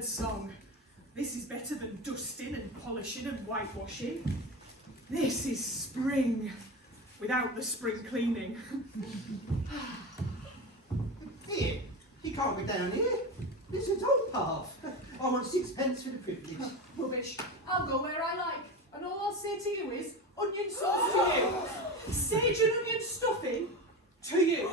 Song. This is better than dusting and polishing and whitewashing. This is spring, without the spring cleaning. Here, you can't go down here. This is a toll path. I want 6p for the privilege. Rubbish. I'll go where I like, and all I'll say to you is onion sauce to you. Sage and onion stuffing to you.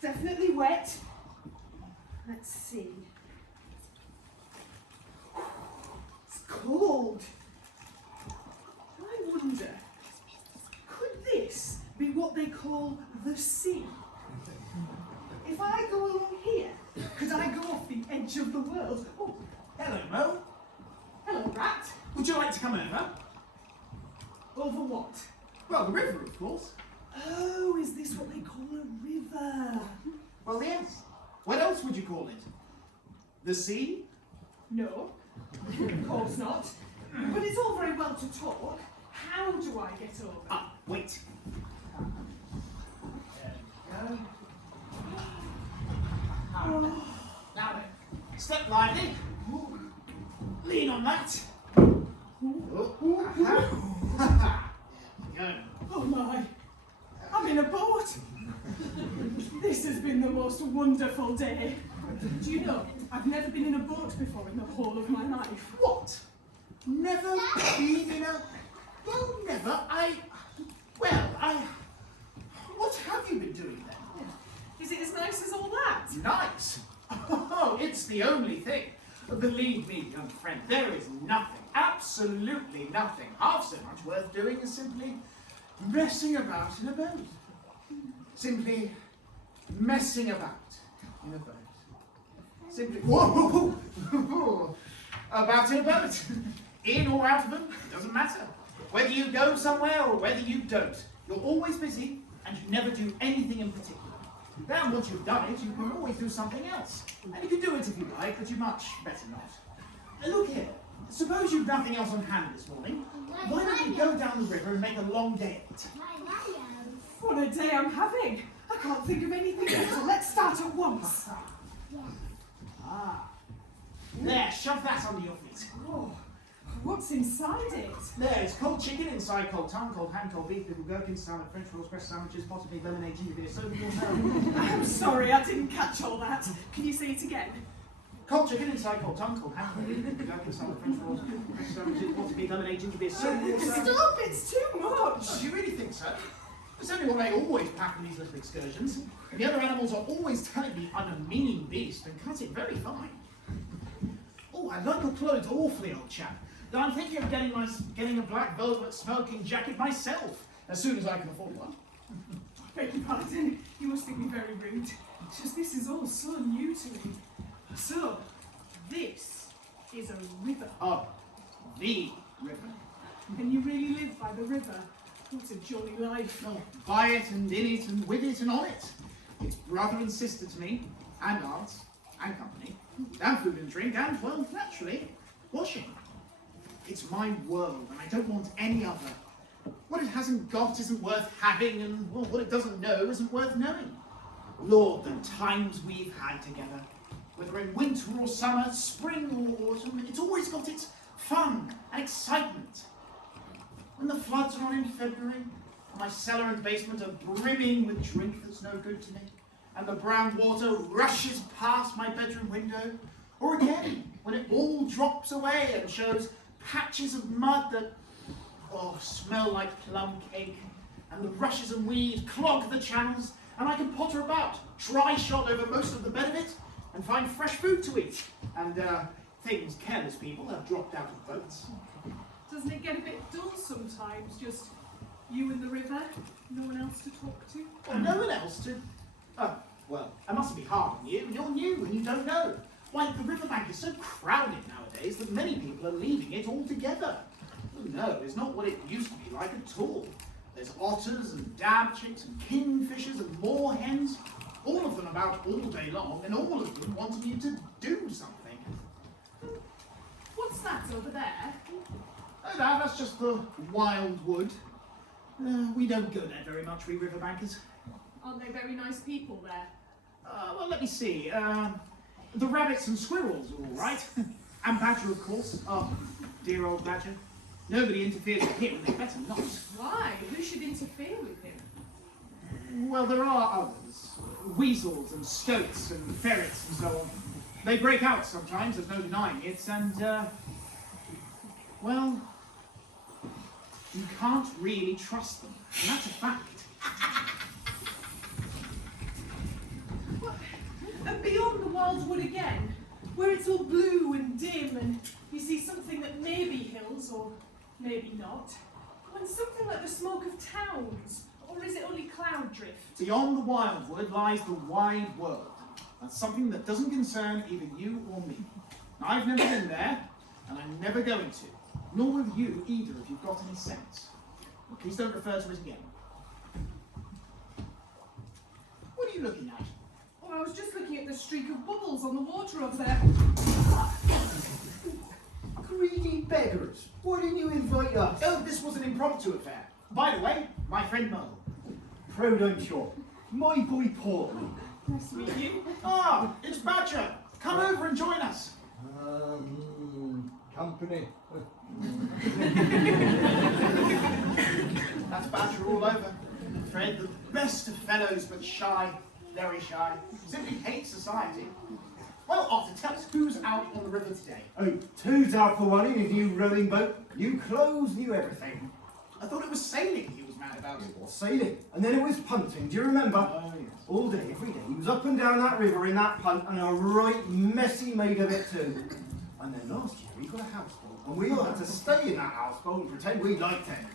Definitely wet. Let's see. It's cold. I wonder, could this be what they call the sea? If I go along here, could I go off the edge of the world? Oh, Hello, Mo. hello, rat. Would you like to come over? Over what? Well, the river, of course. Oh, is this what they call a river? Well, yes. What else would you call it? The sea? No, of course not. But it's all very well to talk. How do I get over? Ah, wait. There we go. Now then, step lively. Lean on that. Good. Oh my, I'm in a boat. This has been the most wonderful day. Do you know, I've never been in a boat before in the whole of my life. What? Never been in a... Well, never. What have you been doing then? Is it as nice as all that? Nice? Oh, it's the only thing. Believe me, young friend, there is nothing, absolutely nothing, half so much worth doing as simply messing about in a boat. Simply messing about in a boat. Simply, whoa, about in a boat. In or out of them, it doesn't matter. Whether you go somewhere or whether you don't, you're always busy and you never do anything in particular. Then once you've done it, you can always do something else. And you can do it if you like, but you much better not. Now look here, suppose you've nothing else on hand this morning. Why don't we go down the river and make a long day of it? What a day I'm having. I can't think of anything better. Let's start at once. Ah, there, shove that under your feet. Oh, what's inside it? There's cold chicken inside, cold tongue, cold ham, cold beef, pickled gherkins, salad, French rolls, fresh sandwiches, possibly lemonade, ginger beer, soda, water. I'm sorry, I didn't catch all that. Can you say it again? Cold chicken inside, cold tongue, cold ham, cold beef, pickled gherkins, salad, French rolls, fresh sandwiches, possibly lemonade, ginger beer, soda, water. Stop, it's too much. Do you really think so? It's only what they always pack in these little excursions. And the other animals are always telling me I'm a mean beast and cut it very fine. Oh, I like your clothes awfully, old chap. I'm thinking of getting a black velvet smoking jacket myself, as soon as I can afford one. Beg your pardon, you must think me very rude. Just this is all so new to me. So, this is a river. Oh, the river. And you really live by the river. What a jolly life. Well, by it and in it and with it and on it. It's brother and sister to me, and aunts, and company, and food and drink, and, well, naturally, washing. It's my world, and I don't want any other. What it hasn't got isn't worth having, and, well, what it doesn't know isn't worth knowing. Lord, the times we've had together, whether in winter or summer, spring or autumn, it's always got its fun and excitement. When the floods are on in February, and my cellar and basement are brimming with drink that's no good to me, and the brown water rushes past my bedroom window, or again, when it all drops away and shows patches of mud that, smell like plum cake, and the rushes and weed clog the channels, and I can potter about, dry shod over most of the bed of it, and find fresh food to eat, and things careless people have dropped out of boats. Doesn't it get a bit dull sometimes, just you and the river, no one else to talk to? Well, no one else to... Oh, well, I mustn't be hard on you. You're new and you don't know. Why, the riverbank is so crowded nowadays that many people are leaving it altogether. No, it's not what it used to be like at all. There's otters and dab chicks and kingfishers and moor hens, all of them about all day long, and all of them wanting you to do something. What's that over there? Oh, that's just the wild wood. We don't go there very much, we riverbankers. Aren't they very nice people there? Well, let me see. The rabbits and squirrels are all right. And Badger, of course. Oh, dear old Badger. Nobody interferes with him, they better not. Why? Who should interfere with him? Well, there are others. Weasels and stoats and ferrets and so on. They break out sometimes, there's no denying it, and, well, you can't really trust them. And that's a fact. And beyond the wild wood again, where it's all blue and dim and you see something that may be hills or maybe not, and something like the smoke of towns, or is it only cloud drift? Beyond the wildwood lies the wide world. That's something that doesn't concern either you or me. I've never been there, and I'm never going to. Nor will you either if you've got any sense. Well, please don't refer to it again. What are you looking at? Oh, I was just looking at the streak of bubbles on the water over there. Greedy beggars! Why didn't you invite us? Oh, this was an impromptu affair. By the way, my friend Morrell. Proud I'm sure. My boy Paul. Nice to meet you. Ah, it's Badger. Come over and join us. Company. That's Badger all over. Fred, the best of fellows, but shy, very shy. Simply hates society. Well, Otter, tell us who's out on the river today. Oh, two's out for one in his new rowing boat. New clothes, new everything. I thought it was sailing he was mad about. It was sailing, and then it was punting. Do you remember? Oh, yes. All day, every day, he was up and down that river in that punt, and a right messy made of it too. And then last year he got a houseboat, and we all had to stay in that houseboat and pretend we liked him.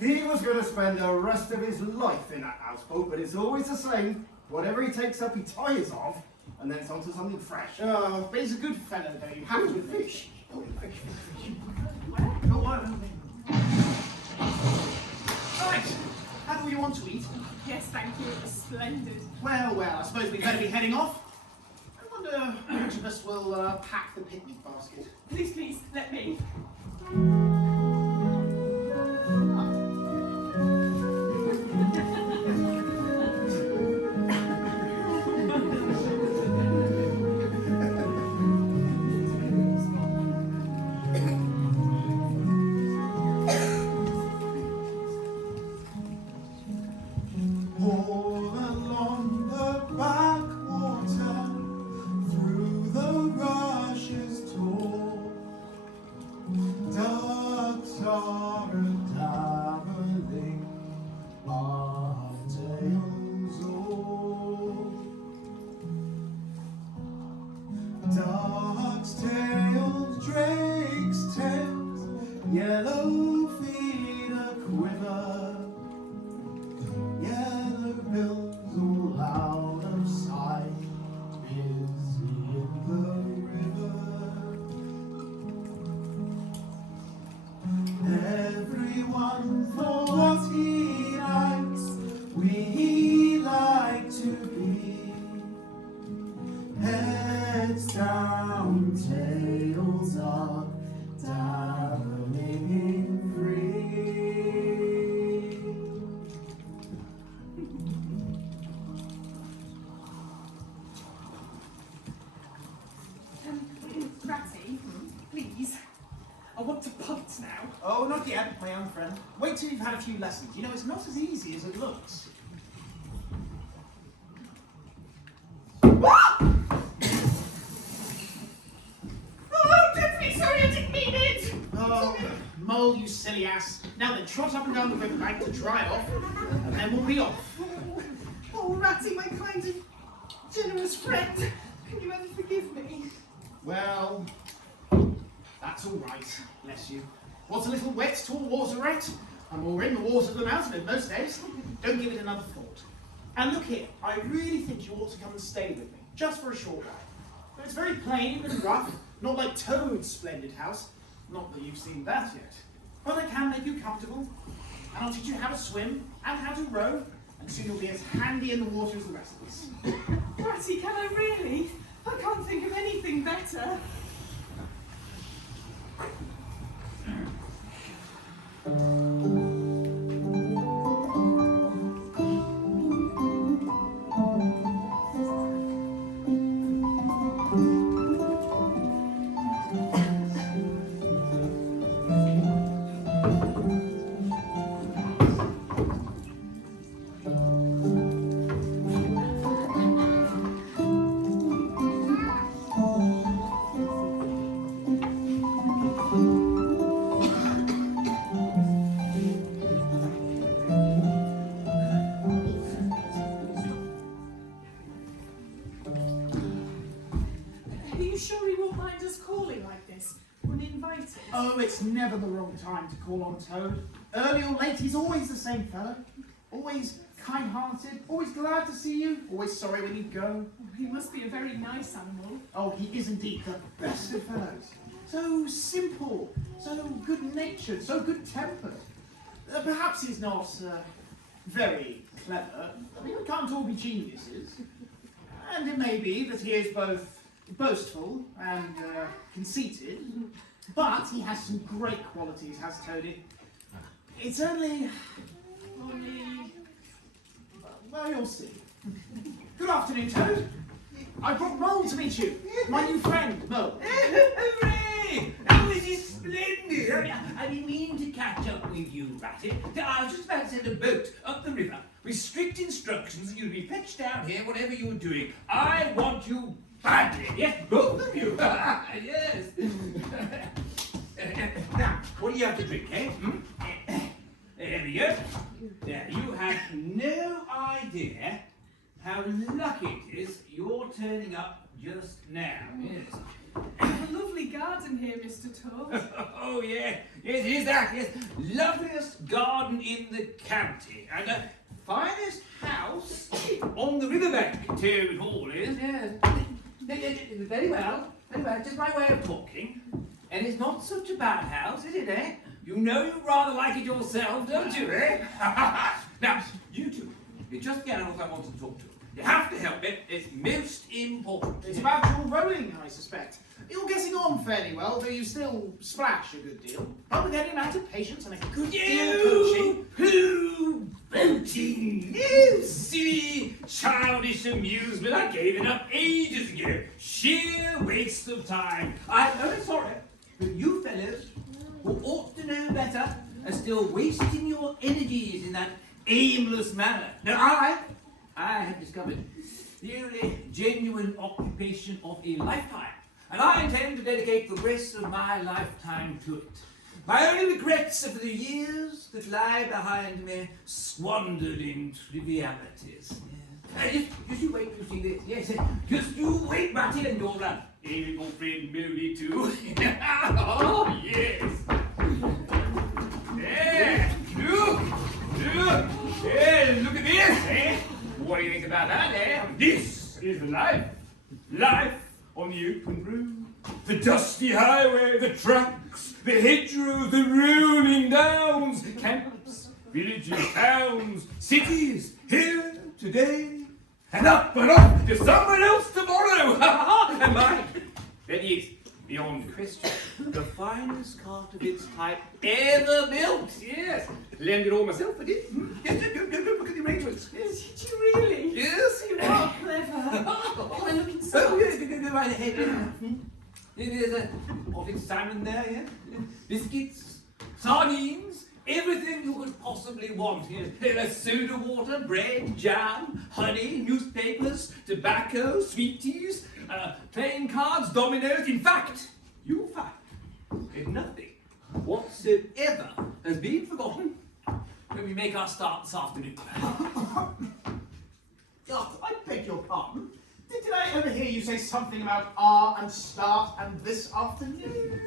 He was going to spend the rest of his life in that houseboat, but it's always the same. Whatever he takes up, he tires off, and then it's onto something fresh. Oh, but he's a good fellow, though. You have to admit. Fish. Oh, fish. Where? No, I don't think. Right. How do you want to eat? Yes, thank you. It was splendid. Well, I suppose we'd better be heading off. I wonder which of us will pack the picnic basket. Please, let me. All along the backwater, through the rushes tall, ducks are dabbling our tails all. Ducks' tails, drakes' tails, here, my young friend. Wait till you've had a few lessons. You know, it's not as easy as it looks. Oh, I'm definitely sorry, I didn't mean it! Oh, Mole, you silly ass. Now then, trot up and down the riverbank to dry off, and then we'll be off. Oh, Ratty, my kind and generous friend. Can you ever forgive me? Well, that's all right, bless you. What's a little wet to a waterette? I'm more in the water than out of it most days. Don't give it another thought. And look here, I really think you ought to come and stay with me, just for a short while. It's very plain and rough, not like Toad's splendid house. Not that you've seen that yet. But I can make you comfortable, and I'll teach you how to swim and how to row, and soon you'll be as handy in the water as the rest of us. Ratty, can I really? I can't think of anything better. Are you sure he won't mind us calling like this? Uninvited? Oh, it's never the wrong time to call on Toad. Early or late, he's always the same fellow. Always kind-hearted, always glad to see you, always sorry when you go. He must be a very nice animal. Oh, he is indeed the best of fellows. So simple, so good-natured, so good-tempered. Perhaps he's not very clever. I mean, we can't all be geniuses. And it may be that he is both boastful and conceited, but he has some great qualities, has Toady. It's only... Well, you'll see. Good afternoon, Toad. I brought Mole to meet you, my new friend, Mole. Hooray! Oh, it is splendid! I've been meaning to catch up with you, Ratty. I was just about to send a boat up the river with strict instructions that you'd be fetched down here whatever you were doing. I want you badly. Yes, both of you. Yes. Now, what do you have to drink, eh? There we go. Now, you have no idea how lucky it is you're turning up just now. Yes. We have a lovely garden here, Mr. Toad. Oh, yeah. Yes, it is that. Yes. Loveliest garden in the county. And the finest house on the riverbank, Toad Hall is. Yes. Very well. Very well. Just my way of talking. And it's not such a bad house, is it, eh? You know you rather like it yourself, don't you, eh? Now, you two, you just get on what I want to talk to. You have to help me. It's most important. It's about your rowing, I suspect. You're getting on fairly well, though you still splash a good deal. But with any amount of patience and a good deal of coaching. Who? Boating? You silly, childish amusement. I gave it up ages ago. Sheer waste of time. I'm very sorry, but you fellows who ought to know better are still wasting your energies in that aimless manner. Now I have discovered the only genuine occupation of a lifetime, and I intend to dedicate the rest of my lifetime to it. My only regrets are for the years that lie behind me, squandered in trivialities. Yes. Just you wait till you see this. Yes, just you wait, Matty, and your amiable friend Moody too. Oh, yes. There, look, yeah, look at this, eh? What do you think about that, eh? This is life. Life on the open road. The dusty highway, the tracks, the hedgerows, the rolling downs, camps, villages, towns, cities, here today, and off to someone else tomorrow. And mine, that is, beyond question, the finest cart of its type ever built. Yes, lend it all myself, I did. Yes, look at the arrangements. Yes. Did you really? Yes. You are clever. Can I look inside? Oh, yes, go right ahead. There's a potted salmon there, yeah? Biscuits, sardines, everything you could possibly want. Soda water, bread, jam, honey, newspapers, tobacco, sweet teas, playing cards, dominoes. In fact, you'll find that nothing whatsoever has been forgotten when we make our start this afternoon. Oh, I beg your pardon. Did I ever hear you say something about "are" and "start" and "this afternoon"?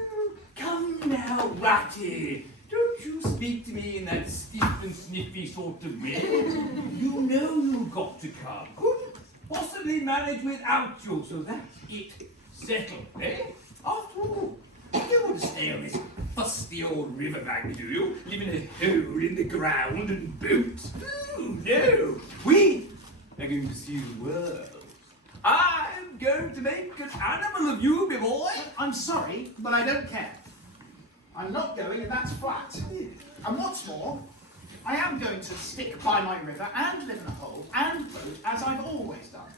Come now, Ratty. Don't you speak to me in that stiff and sniffy sort of way. You know you've got to come. Couldn't possibly manage without you, so that's it. Settled, eh? After all, you don't want to stay on this fusty old riverbank, do you? Live in a hole in the ground and boat. Oh, no. We are going to see the world. I'm going to make an animal of you, my boy. I'm sorry, but I don't care. I'm not going, and that's flat. And what's more, I am going to stick by my river and live in a hole and boat as I've always done.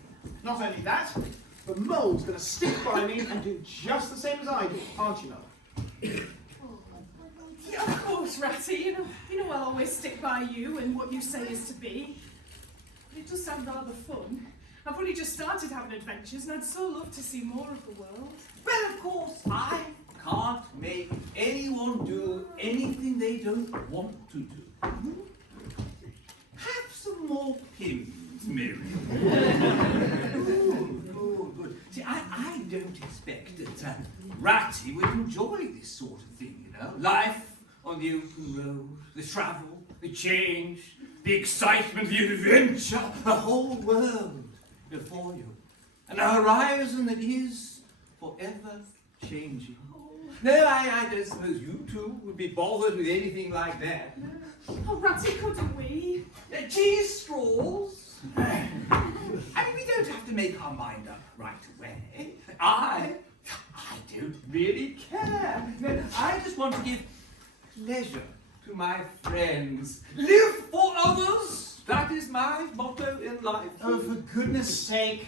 Not only that, the mole's going to stick by me and do just the same as I do, aren't you, Mother? Yeah, of course, Ratty. You know I'll always stick by you and what you say is to be. It does sound rather fun. I've only just started having adventures, and I'd so love to see more of the world. Well, of course, I can't make anyone do anything they don't want to do. Have some more pins, Mary. Good. See, I don't expect that Ratty would enjoy this sort of thing, you know. Life on the open road, the travel, the change, the excitement, the adventure, the whole world before you. And a horizon that is forever changing. No, I don't suppose you two would be bothered with anything like that. Oh, Ratty, couldn't we? Cheese straws? I mean, we don't have to make our mind up right away. I don't really care. No, I just want to give pleasure to my friends. Live for others. That is my motto in life. Oh, for goodness sake,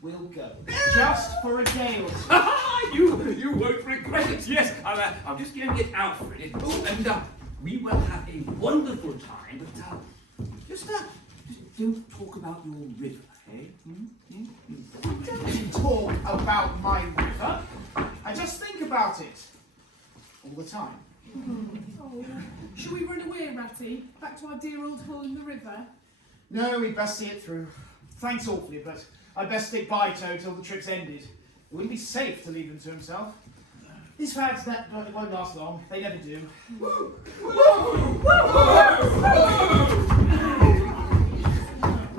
we'll go. Just for a day or two. You won't regret it. Yes, I'm just going to get out for it. Oh, and we will have a wonderful time. But just don't talk about your river, eh? Don't talk about my river. I just think about it all the time. Oh, shall we run away, Ratty? Back to our dear old hole in the river? No, we'd best see it through. Thanks awfully, but I'd best stick by Toad till the trip's ended. It wouldn't be safe to leave him to himself. These fads that won't last long. They never do.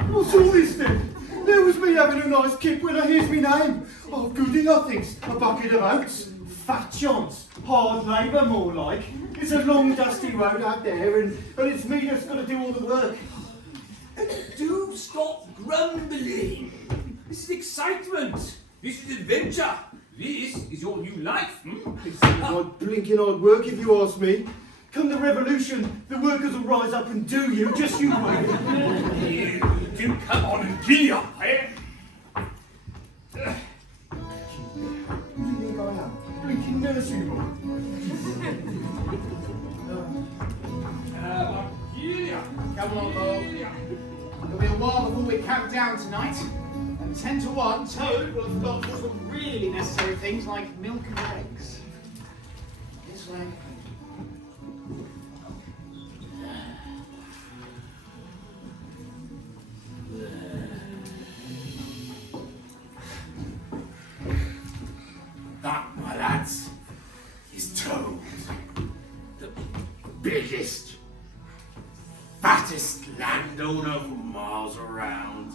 What's all this then? There was me having a nice kick when I hears me name. Oh, goody nothings. A bucket of oats. Fat chance. Hard labour, more like. It's a long, dusty road out there, and it's me that's got to do all the work. Do stop grumbling. This is excitement. This is adventure. This is your new life. It seems like blinking hard work, if you ask me. Come the revolution, the workers will rise up and do you. Just you wait. You do come on and giddy up, eh? Who do you think I am? Blinking nursery boy. Giddy up. Come along, Bob. It'll be a while before we count down tonight. And 10 to 1, Toad will have forgotten some really necessary things like milk and eggs. This way. That, my lads, is Toad. The biggest, fattest landowner for miles around.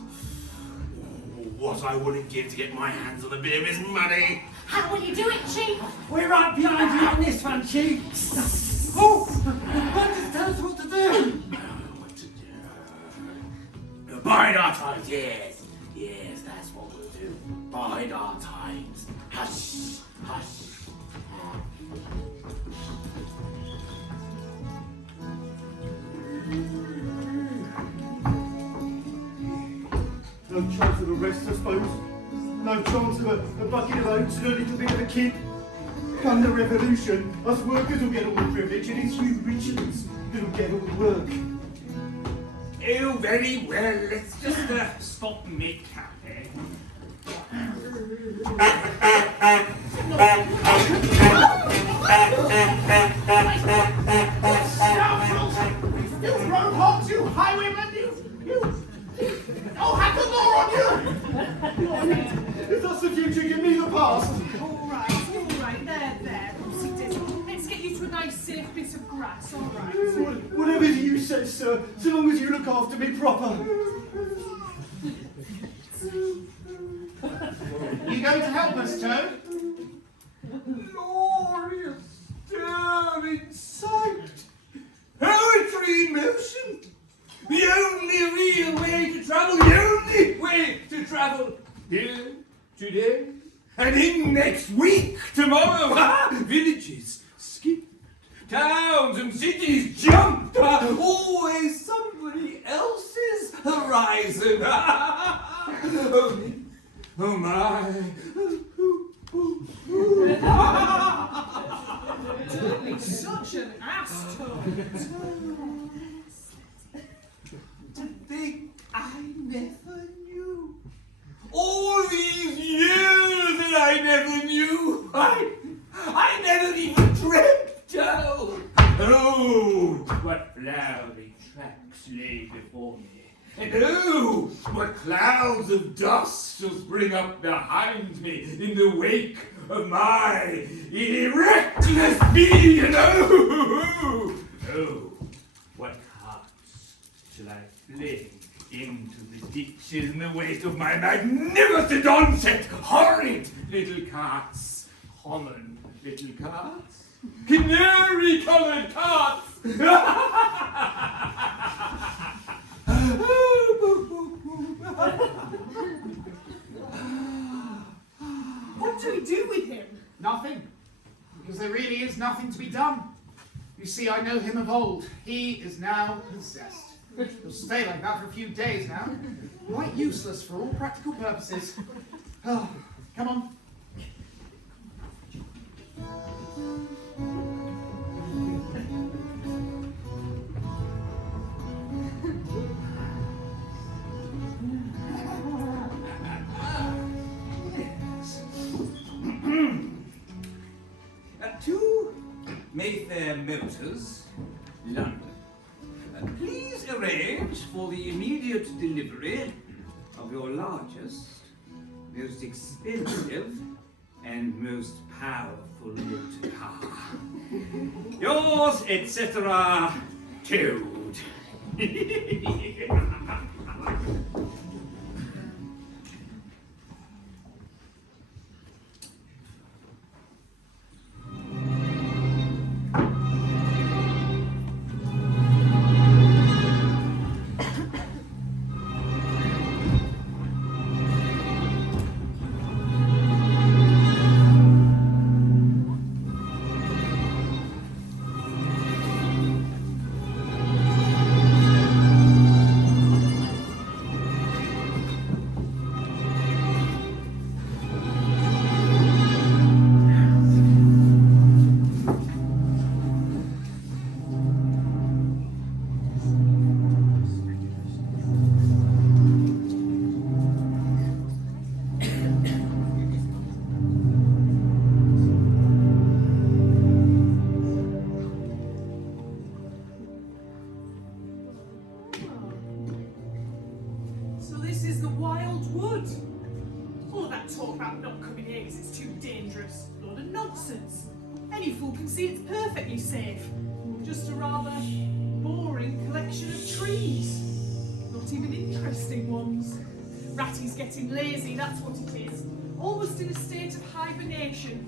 What I wouldn't give to get my hands on a bit of his money. How will you do it, Chief? We're right behind you on this one, Chief. Oh, what just tell us what to do? What to do? Bide our times, yes. Yes, that's what we'll do. Bide our times. Hush, hush. No chance of a rest, I suppose. No chance of a bucket of oats and a little bit of a kid. Come the revolution, us workers will get all the privilege and it's you Richards that'll get all the work. Oh, very well. Let's just stop and make cafe. You roadhogs, you highwaymen, you... Oh, have the law on you! If that's the future, give me the past. All right, there. Let's get you to a nice, safe bit of grass, all right? Whatever you say, sir, so long as you look after me proper. You going to help us, Toad? Glorious, stirring sight. Poetry in motion. The only real way to travel, the only way to travel. Here, today, and in next week, tomorrow. Villages skipped, towns and cities jumped. Always somebody else's horizon. Oh my. Don't be such an ass, Toad. To think I never knew. All these years that I never knew. I never even dreamt. Oh, what flowery tracks lay before me. And oh, what clouds of dust shall spring up behind me in the wake of my reckless speed. And oh, what carts shall I fling into the ditches in the wake of my magnificent onset? Horrid little carts, common little carts, canary-coloured carts. What do we do with him? Nothing. Because there really is nothing to be done. You see, I know him of old. He is now possessed. He'll stay like that for a few days now. Quite useless for all practical purposes. Oh, come on. To Mayfair Motors, London. Please arrange for the immediate delivery of your largest, most expensive, and most powerful motor car. Yours, etc., Toad. Any fool can see it's perfectly safe. Just a rather boring collection of trees. Not even interesting ones. Ratty's getting lazy, that's what it is. Almost in a state of hibernation.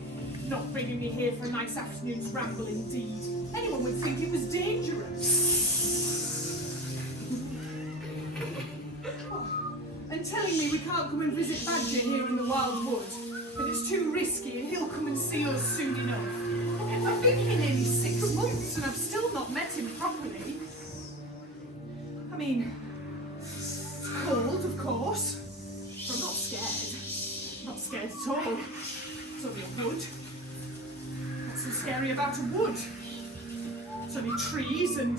Not bringing me here for a nice afternoon's ramble indeed. Anyone would think it was dangerous. And telling me we can't come and visit Badger here in the wild wood. That it's too risky and he'll come and see us soon enough. I've been here nearly 6 months and I've still not met him properly. I mean, it's cold, of course, but I'm not scared. Not scared at all. It's only a wood. scary about a wood. It's only trees and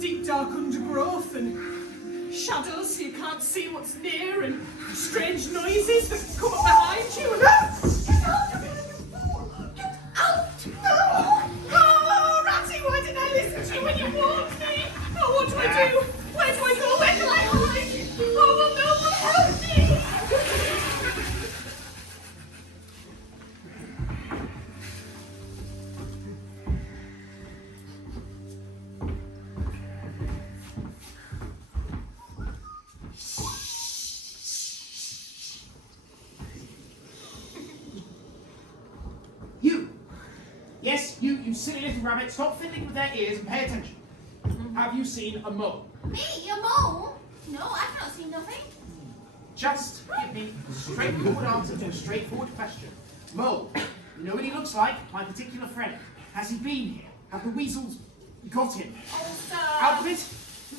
deep dark undergrowth and shadows so you can't see what's near and strange noises that come up behind you and Get out of here, you fool! Get out! No! oh, Ratty, why didn't I listen to you when you warned me? Oh, what do I do? Where do I go? Where can I hide? Oh, well, no one help me! You! Yes, you silly little rabbit, stop fiddling with their ears and pay attention. Have you seen a mole? Me? A mole? No, I've not seen nothing. Just give me a straightforward answer to a straightforward question. Mole, you know what he looks like? My particular friend. Has he been here? Have the weasels got him? Oh, sir. Out of it?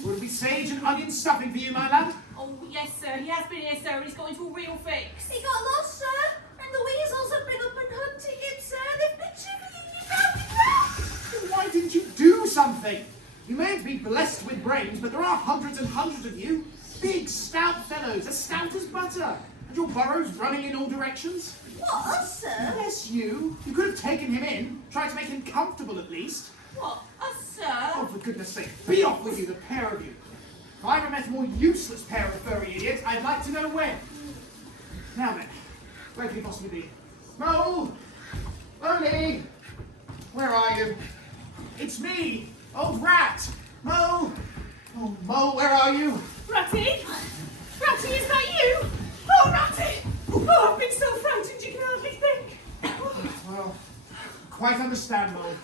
Will it be sage and onion stuffing for you, my lad? Oh, yes, sir. He has been here, sir, and he's got into a real fix. He got lost, sir, and the weasels have been up and hunting him, sir. They've been chipping him round and round. Why didn't you do something? You may be blessed with brains, but there are hundreds and hundreds of you. Big, stout fellows, as stout as butter. And your burrows running in all directions. What, us, sir? Yes, you. You could have taken him in, tried to make him comfortable at least. What? Us, sir? Oh, for goodness sake, be off with you, the pair of you. If I ever met a more useless pair of furry idiots, I'd like to know when. Now then, where could he possibly be? Mole! Molly! Where are you? It's me, old rat! Mole! Oh, Mole, where are you? Ratty? Ratty, is that you? Oh, Ratty! Oh, I've been so frightened you can hardly think. Well, quite understand, Mole.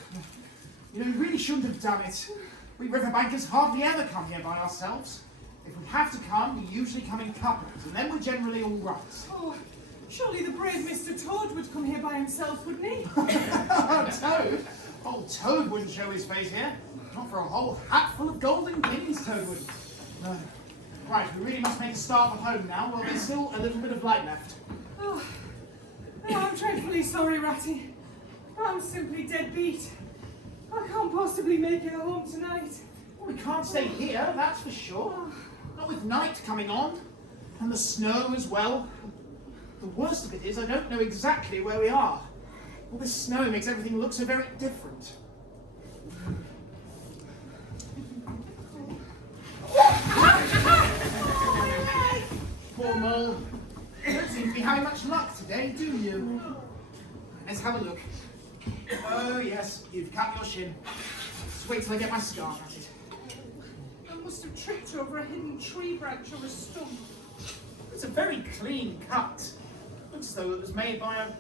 You know, we really shouldn't have done it. We riverbankers hardly ever come here by ourselves. If we have to come, we usually come in couples, and then we're generally all right. Oh, surely the brave Mr. Toad would come here by himself, wouldn't he? Toad? Oh, Toad wouldn't show his face here. Not for a whole hatful of golden guineas, Toad wouldn't. No. Right, we really must make a start for home now, while there's still a little bit of light left. Oh, I'm dreadfully sorry, Ratty. I'm simply dead beat. I can't possibly make it home tonight. Well, we can't stay here, that's for sure. Not with night coming on, and the snow as well. The worst of it is I don't know exactly where we are. All this snow makes everything look so very different. Poor Mole. You don't seem to be having much luck today, do you? Let's have a look. Oh yes, you've cut your shin. Just wait till I get my scarf at it. I must have tripped over a hidden tree branch or a stump. It's a very clean cut. Looks as though it was made by a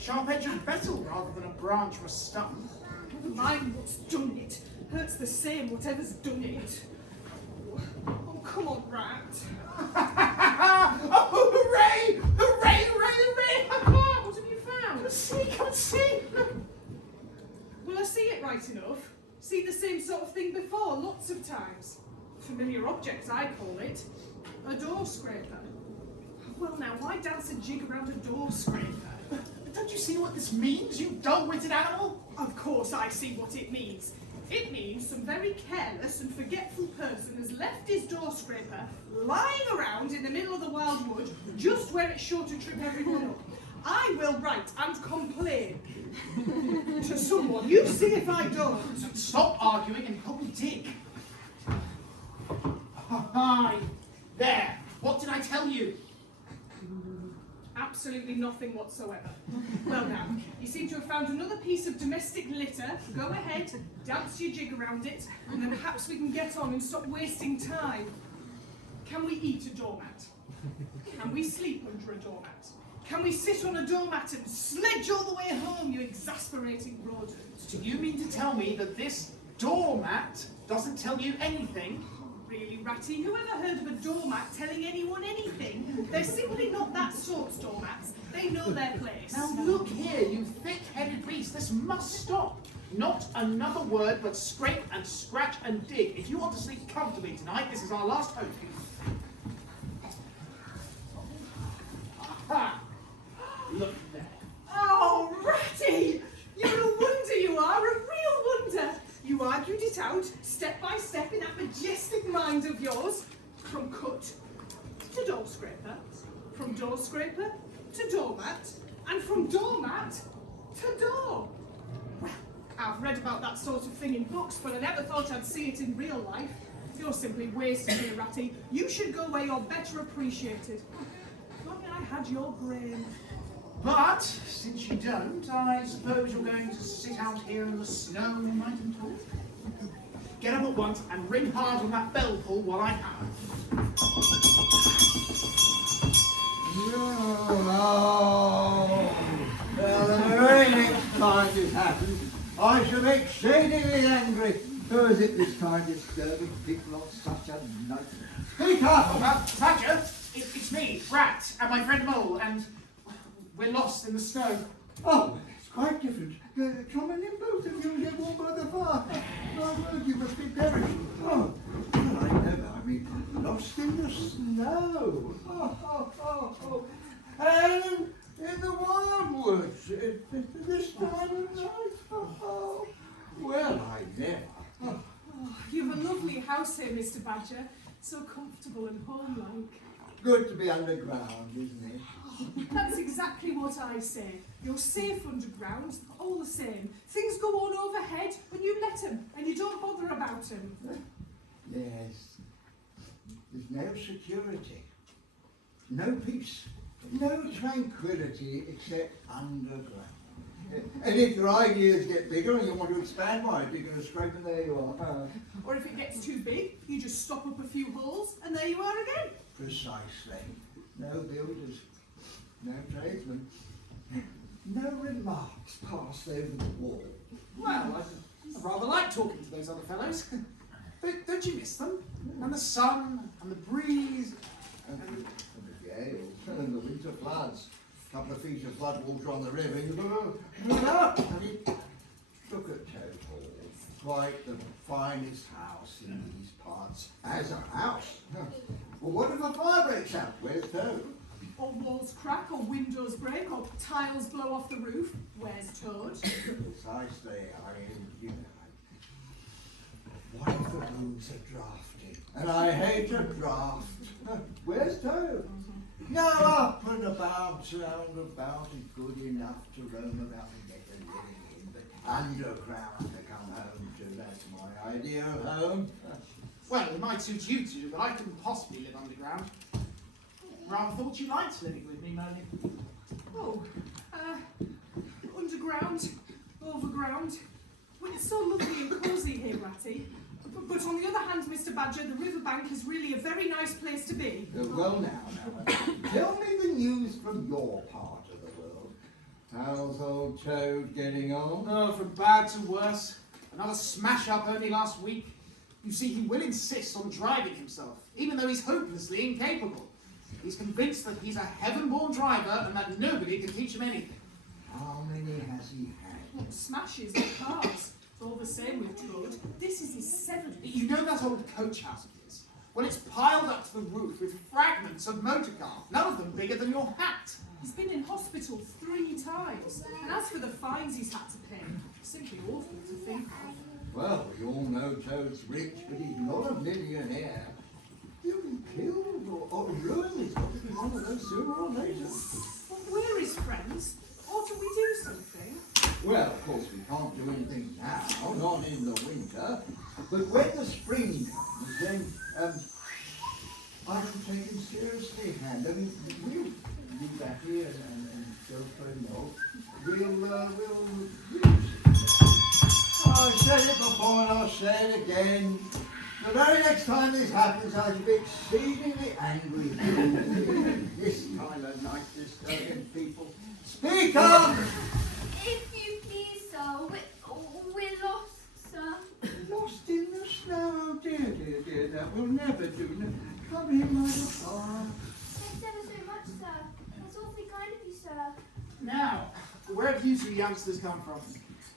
sharp-edged beetle rather than a branch or a stump. Never mind what's done it. Hurts the same, whatever's done it. Oh, come on, Rat. Oh, hooray! Hooray, hooray, hooray! What have you found? Come and see! Will I see it right enough? See the same sort of thing before, lots of times. Familiar object, I call it. A door scraper. Well now, why dance a jig around a door scraper? But don't you see what this means, you dull-witted animal? Of course I see what it means. It means some very careless and forgetful person has left his door scraper lying around in the middle of the wild wood, just where it's sure to trip everyone up. I will write and complain to someone. You see if I don't. Stop arguing and help me dig. There. What did I tell you? Absolutely nothing whatsoever. Well now, you seem to have found another piece of domestic litter. Go ahead, dance your jig around it, and then perhaps we can get on and stop wasting time. Can we eat a doormat? Can we sleep under a doormat? Can we sit on a doormat and sledge all the way home, you exasperating rodent? Do you mean to tell me that this doormat doesn't tell you anything? Really, Ratty? Who ever heard of a doormat telling anyone anything? They're simply not that sort, doormats. They know their place. Now look here, you thick-headed beast, this must stop. Not another word, but scrape and scratch and dig. If you want to sleep comfortably tonight, this is our last hope. Aha! Look there. Oh, Ratty! You're argued it out, step by step, in that majestic mind of yours, from cut to door scraper, from door scraper to doormat, and from doormat to door. Well, I've read about that sort of thing in books, but I never thought I'd see it in real life. You're simply wasted here, Ratty. You should go where you're better appreciated. If only I had your brain. But, since you don't, I suppose you're going to sit out here in the snow all night and talk? Get up at once and ring hard on that bell pull while I hammer. Oh, well, the very next time this happens, I shall be exceedingly angry. Who is it this time disturbing people on such a night? Speak up! Badger, it's me, Rat, and my friend Mole, and we're lost in the snow. Oh, it's quite different. Come in both of you and get warm by the fire. My word, you must be perishing. Oh, well, I mean, lost in the snow. Oh. And in the wildwoods this time of night. Oh, well, I never. Oh, you've a lovely house here, Mr. Badger. So comfortable and home-like. Good to be underground, isn't it? Oh, that's exactly what I say. You're safe underground, all the same. Things go on overhead when you let them, and you don't bother about them. Yes. There's no security, no peace, no tranquility except underground. And if your ideas get bigger and you want to expand, why, digging a scrape and there you are. Or if it gets too big, you just stop up a few holes, and there you are again. Precisely. No builders, no tradesmen, no remarks passed over the wall. Well, I rather like talking to those other fellows. Don't you miss them? And the sun, and the breeze. And the gales, and the winter floods. A couple of feet of flood water on the river, you look up. I mean, look at Toad Hall. Quite the finest house in these parts. As a house. Well, what if a fire breaks out? Where's Toad? Or walls crack, or windows break, or tiles blow off the roof. Where's Toad? Precisely. I mean, you know. What if the rooms are drafty? And I hate a draft. Where's Toad? No, up and about, round about is good enough to roam about and get a living in, but underground to come home to, that's my idea of home. Well, it might suit you two, but I couldn't possibly live underground. Rather thought you liked living with me, Merlin. Oh, underground, overground. Well, it's so lovely and cosy here, Ratty. But on the other hand, Mr. Badger, the riverbank is really a very nice place to be. Well now, tell me the news from your part of the world. How's old Toad getting on? Oh, from bad to worse. Another smash-up only last week. You see, he will insist on driving himself, even though he's hopelessly incapable. He's convinced that he's a heaven-born driver and that nobody can teach him anything. How many has he had? Well, smashes and cars. All the same with Toad. This is his seventh. You know that old coach house of his? Well, it's piled up to the roof with fragments of motor car, none of them bigger than your hat. He's been in hospital 3 times. And as for the fines he's had to pay, simply awful to think of. Well, we all know Toad's rich, but he's not a millionaire. He'll be killed or ruined. He's got to be one of those sooner or later. Well, we're his friends. Oughtn't we do something? Well, of course, we can't do anything now, not in the winter. But when the spring comes, then I can take him seriously, Hand. I mean, we'll leave that here and go for him all. We'll I've said it before and I'll say it again. The very next time this happens, I shall be exceedingly angry. This time of night, disturbing people. Speak up! If you please, sir, we're lost, sir. Lost in the snow, oh dear, that will never do. Come here, my fire. Thanks ever so much, sir. That's awfully kind of you, sir. Now, where have you two youngsters come from?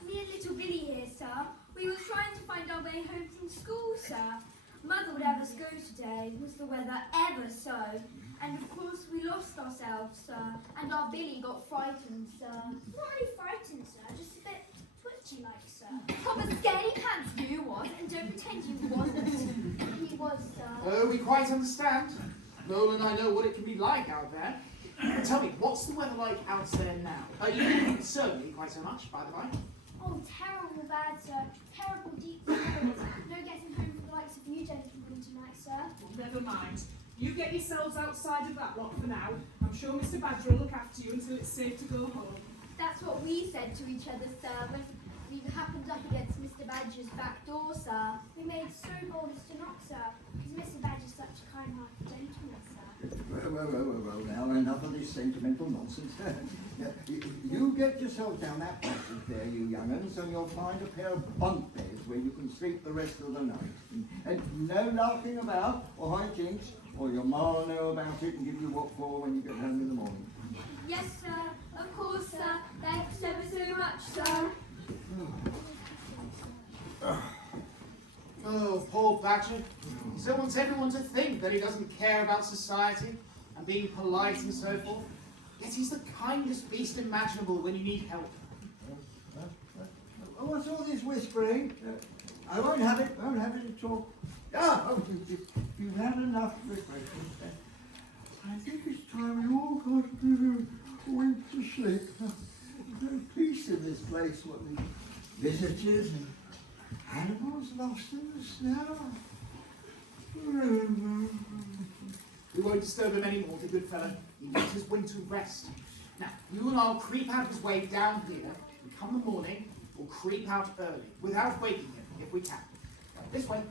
Me and little Billy here, sir. We were trying to find our way home from school, sir. Mother would have us go today, was the weather ever so. And of course we lost ourselves, sir. And our Billy got frightened, sir. Not really frightened, sir, just a bit twitchy. you like, sir. Proper scaly pants you was, and don't pretend you wasn't. He was, sir. Oh, we quite understand. Noel and I know what it can be like out there. Tell me, what's the weather like out there now? You certainly quite so much, by the by. Oh, terrible bad, sir. Terrible deep spirits. No getting home for the likes of you gentlemen tonight, sir. Well, never mind. You get yourselves outside of that lot for now. I'm sure Mr. Badger will look after you until it's safe to go home. That's what we said to each other, sir, when we happened up against Mr. Badger's back door, sir. We made so bold as to knock, sir, because Mr. Badger's such a kind-hearted gentleman, sir. Well, now enough of this sentimental nonsense. You get yourself down that passage there, you young uns, and you'll find a pair of bunk beds where you can sleep the rest of the night. And no laughing about, or hijinks, or your ma will know about it and give you what for when you get home in the morning. Yes, sir. Of course, sir. Thanks ever so much, sir. Oh, poor Badger. He still wants everyone to think that he doesn't care about society and being polite and so forth. Yet he's the kindest beast imaginable when you need help. What's all this whispering? I won't have it at all. You've had enough refreshment. I think it's time we all went to sleep. There's no peace in this place, what with visitors and animals lost in the snow. We won't disturb him any more, the good fellow. He needs his winter rest. Now, you and I'll creep out his way down here, and come the morning, we'll creep out early, without waking him, if we can. Right, this way.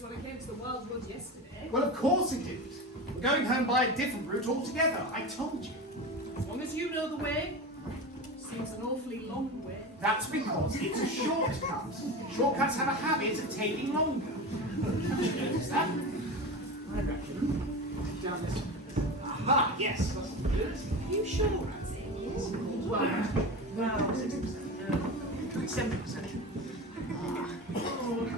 When I came to the Wild Wood yesterday. Well, of course it didn't. We're going home by a different route altogether. I told you. As long as you know the way. Seems an awfully long way. That's because it's a shortcut. Shortcuts have a habit of taking longer. Notice that? I reckon. Down this. Aha, yes. That's good. Are you sure that's it? Yes. Well, now, 70%. Oh,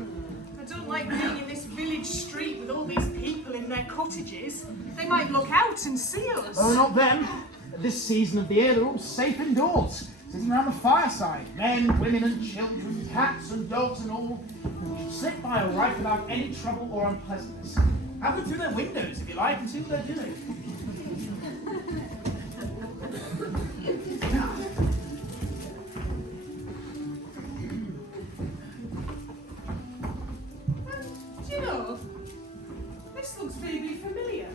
I don't like being in this village street with all these people in their cottages. They might look out and see us. Oh, not them. At this season of the year, they're all safe indoors, sitting around the fireside. Men, women and children, cats and dogs and all. We should slip by all right without any trouble or unpleasantness. Have a look through their windows, if you like, and see what they're doing. Do you know, this looks vaguely familiar.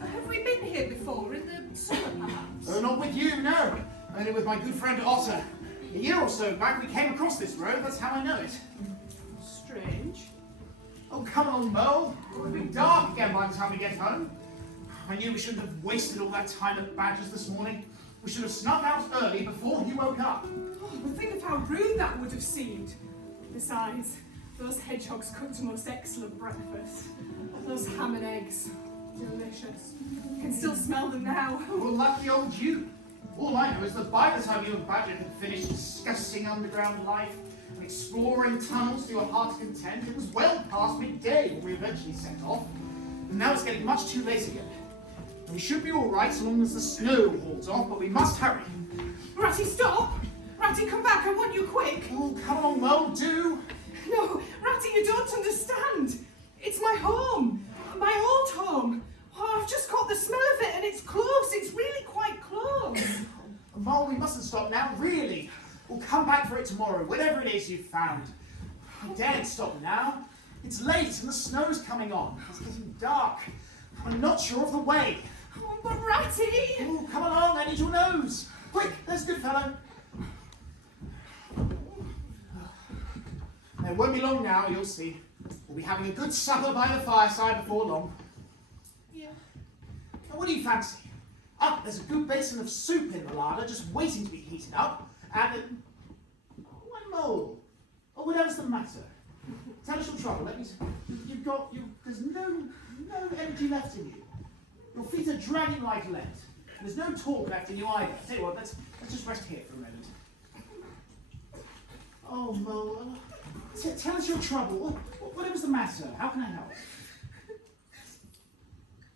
Have we been here before, in the summer perhaps? Oh, not with you, no. Only with my good friend Otter. A year or so back, we came across this road. That's how I know it. Strange. Oh, come on, Mo. It'll be dark again by the time we get home. I knew we shouldn't have wasted all that time at Badger's this morning. We should have snuck out early before he woke up. Oh, but think of how rude that would have seemed. Besides, those hedgehogs cooked a most excellent breakfast. Those ham and eggs. Delicious. I can still smell them now. Well, lucky old you. All I know is that by the time you and Badger had finished discussing underground life and exploring tunnels to your heart's content, it was well past midday when we eventually set off. And now it's getting much too late again. And we should be all right so long as the snow holds off, but we must hurry. Ratty, stop! Ratty, come back, I want you quick! Oh, come on, Mo, do! No, Ratty, you don't understand! It's my home! My old home! Oh, I've just got the smell of it and it's close, it's really quite close! Mo, we mustn't stop now, really. We'll come back for it tomorrow, whatever it is you've found. I daren't stop now. It's late and the snow's coming on. It's getting dark. I'm not sure of the way. Oh, but Ratty! Oh, come along, I need your nose. Quick, there's a good fellow. It won't be long now, you'll see. We'll be having a good supper by the fireside before long. Yeah. Now, what do you fancy? Ah, there's a good basin of soup in the larder just waiting to be heated up. And one mole. Oh, whatever's the matter? Tell us your trouble. Let me see. There's no energy left in you. Your feet are dragging like lead. There's no talk left in you either. Tell you what, let's just rest here for a moment. Oh, mole. Tell us your trouble. Whatever's the matter? How can I help?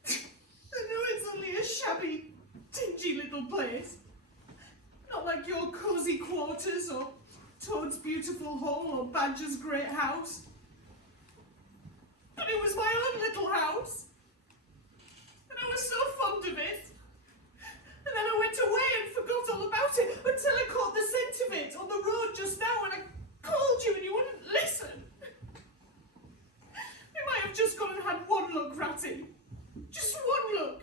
I know it's only a shabby, dingy little place. Not like your cosy quarters or Toad's beautiful hole or Badger's great house. But it was my own little house. And I was so fond of it. And then I went away and forgot all about it until I caught the scent of it on the road just now and I called you and you wouldn't listen. We might have just gone and had one look, Ratty. Just one look.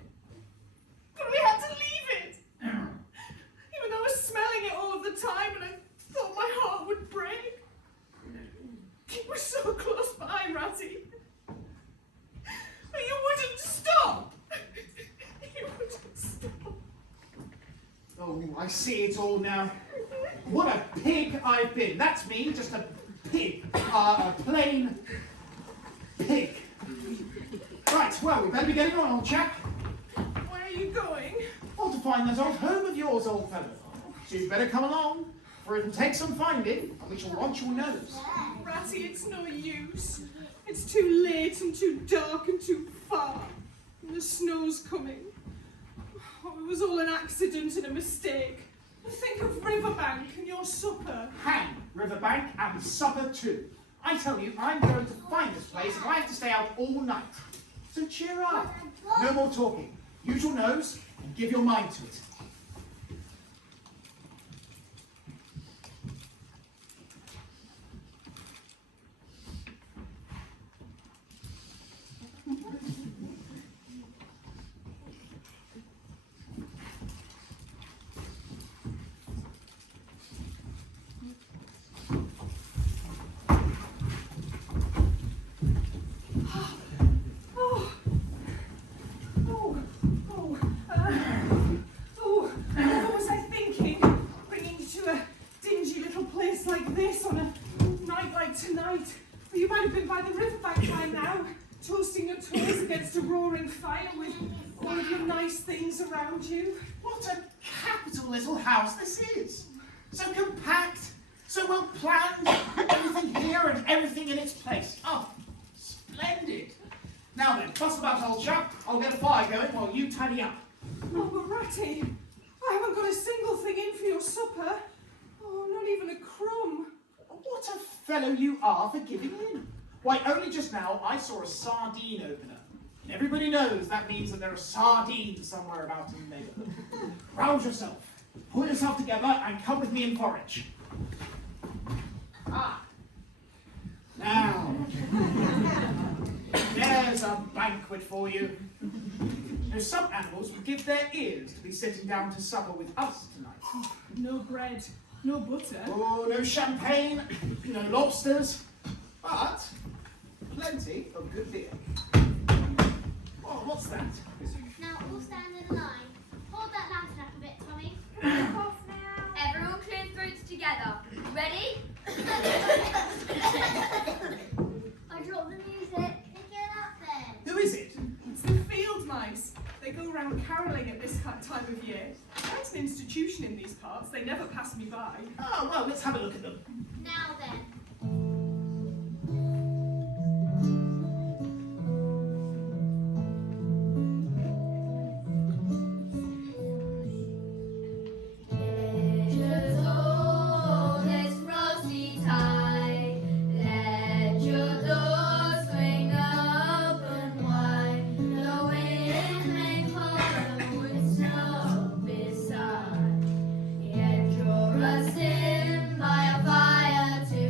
But we had to leave it. Even though I was smelling it all of the time and I thought my heart would break. It was so close by, Ratty. But you wouldn't stop. You wouldn't stop. Oh, I see it all now. What a pig I've been. That's me, just a pig. A plain pig. Right, well, we better be getting on, old chap. Where are you going? Or to find that old home of yours, old fellow. So you'd better come along, for it'll take some finding, and we shall want your nose. Ratty, it's no use. It's too late and too dark and too far. And the snow's coming. Oh, it was all an accident and a mistake. Think of Riverbank and your supper. Hang Riverbank and supper too. I tell you, I'm going to find this place if I have to stay out all night. So cheer up. No more talking. Use your nose and give your mind to it. What was I thinking? Bringing you to a dingy little place like this on a night like tonight. Well, you might have been by the riverbank by now, toasting your toes against a roaring fire with all of your nice things around you. What a capital little house this is. So compact, so well planned, everything here and everything in its place. Oh, splendid. Now then, fuss about, old chap. I'll get a fire going while you tidy up. Oh, but Ratty, I haven't got a single thing in for your supper. Oh, not even a crumb. What a fellow you are for giving in. Why, only just now I saw a sardine opener. And everybody knows that means that there are sardines somewhere about in the neighbourhood. Rouse yourself, pull yourself together and come with me and forage. Ah. Now, there's a banquet for you. Now, some animals would give their ears to be sitting down to supper with us tonight. No bread, no butter. Oh, no champagne, no lobsters, but plenty of good beer. Oh, what's that? Now all stand in a line. Hold that lantern up a bit, Tommy. Off now. Everyone clear throats together. Ready? I dropped the music. Pick it up then. Who is it? It's the field mice. They go around carolling at this time of year. Quite an institution in these parts. They never pass me by. Oh, well, let's have a look at them. Now then. By a fire to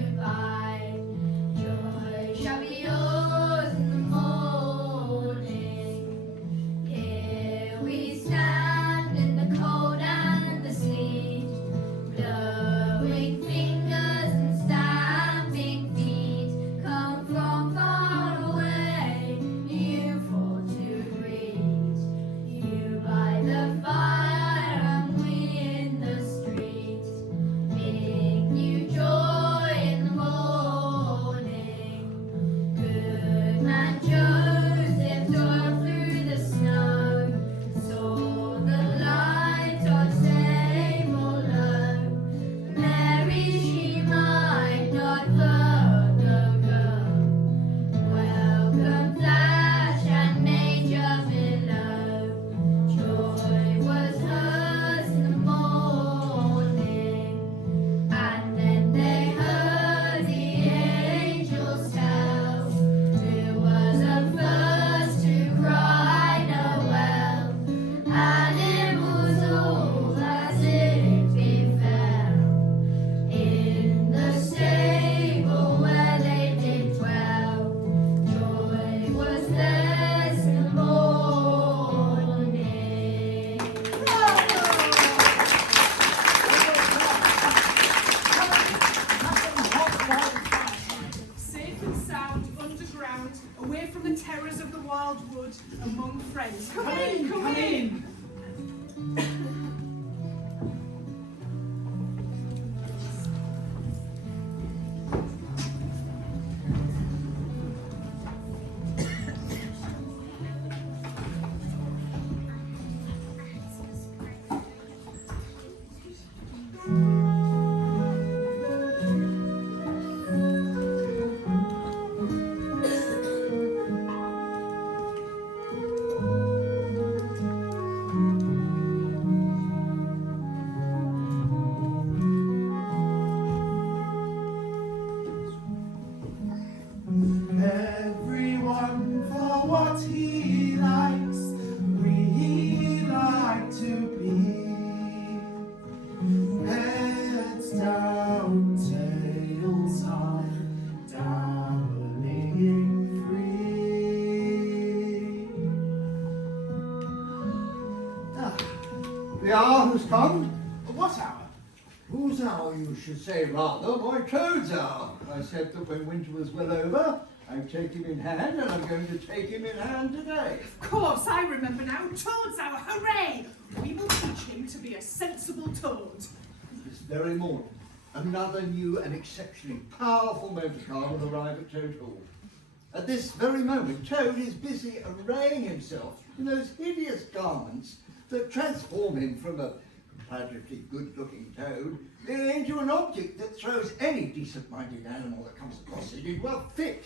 friends. Come Come in, in, come come in. in. Everyone for what he likes, we like to be. Heads down, tails up, dabbling free. The hour has come. What hour? Whose hour, you should say, rather, my Toad's hour. I said that when winter was well over, I'd take him in hand, and I'm going to take him in hand today. Of course, I remember now. Toad's hour, hooray! We will teach him to be a sensible toad. This very morning, another new and exceptionally powerful motor car will arrive at Toad Hall. At this very moment, Toad is busy arraying himself in those hideous garments that transform him from a comparatively good-looking toad into an object that throws any decent-minded animal that comes across it into a fit.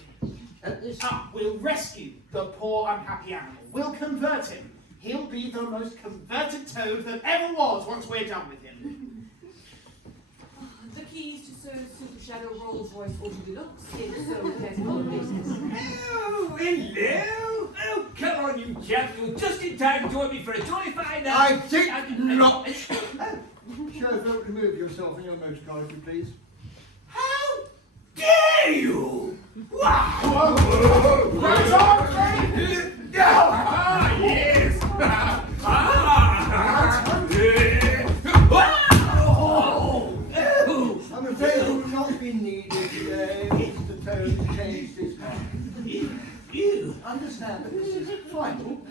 At this We'll rescue the poor unhappy animal. We'll convert him. He'll be the most converted toad that ever was once we're done with him. The keys to Sir's Super Shadow Rolls Royce Auto Deluxe is so pleasant business. Oh, hello! Oh, come on, you chaps. You're just in time to join me for a jolly fine night. I think not. Chauffeur, remove yourself in your motor car, if you please. How dare you! Wow! Right on, Frank! Ah, yes! I'm afraid it will not be needed today. Mr. Toad changed his mind. You Understand that this is final.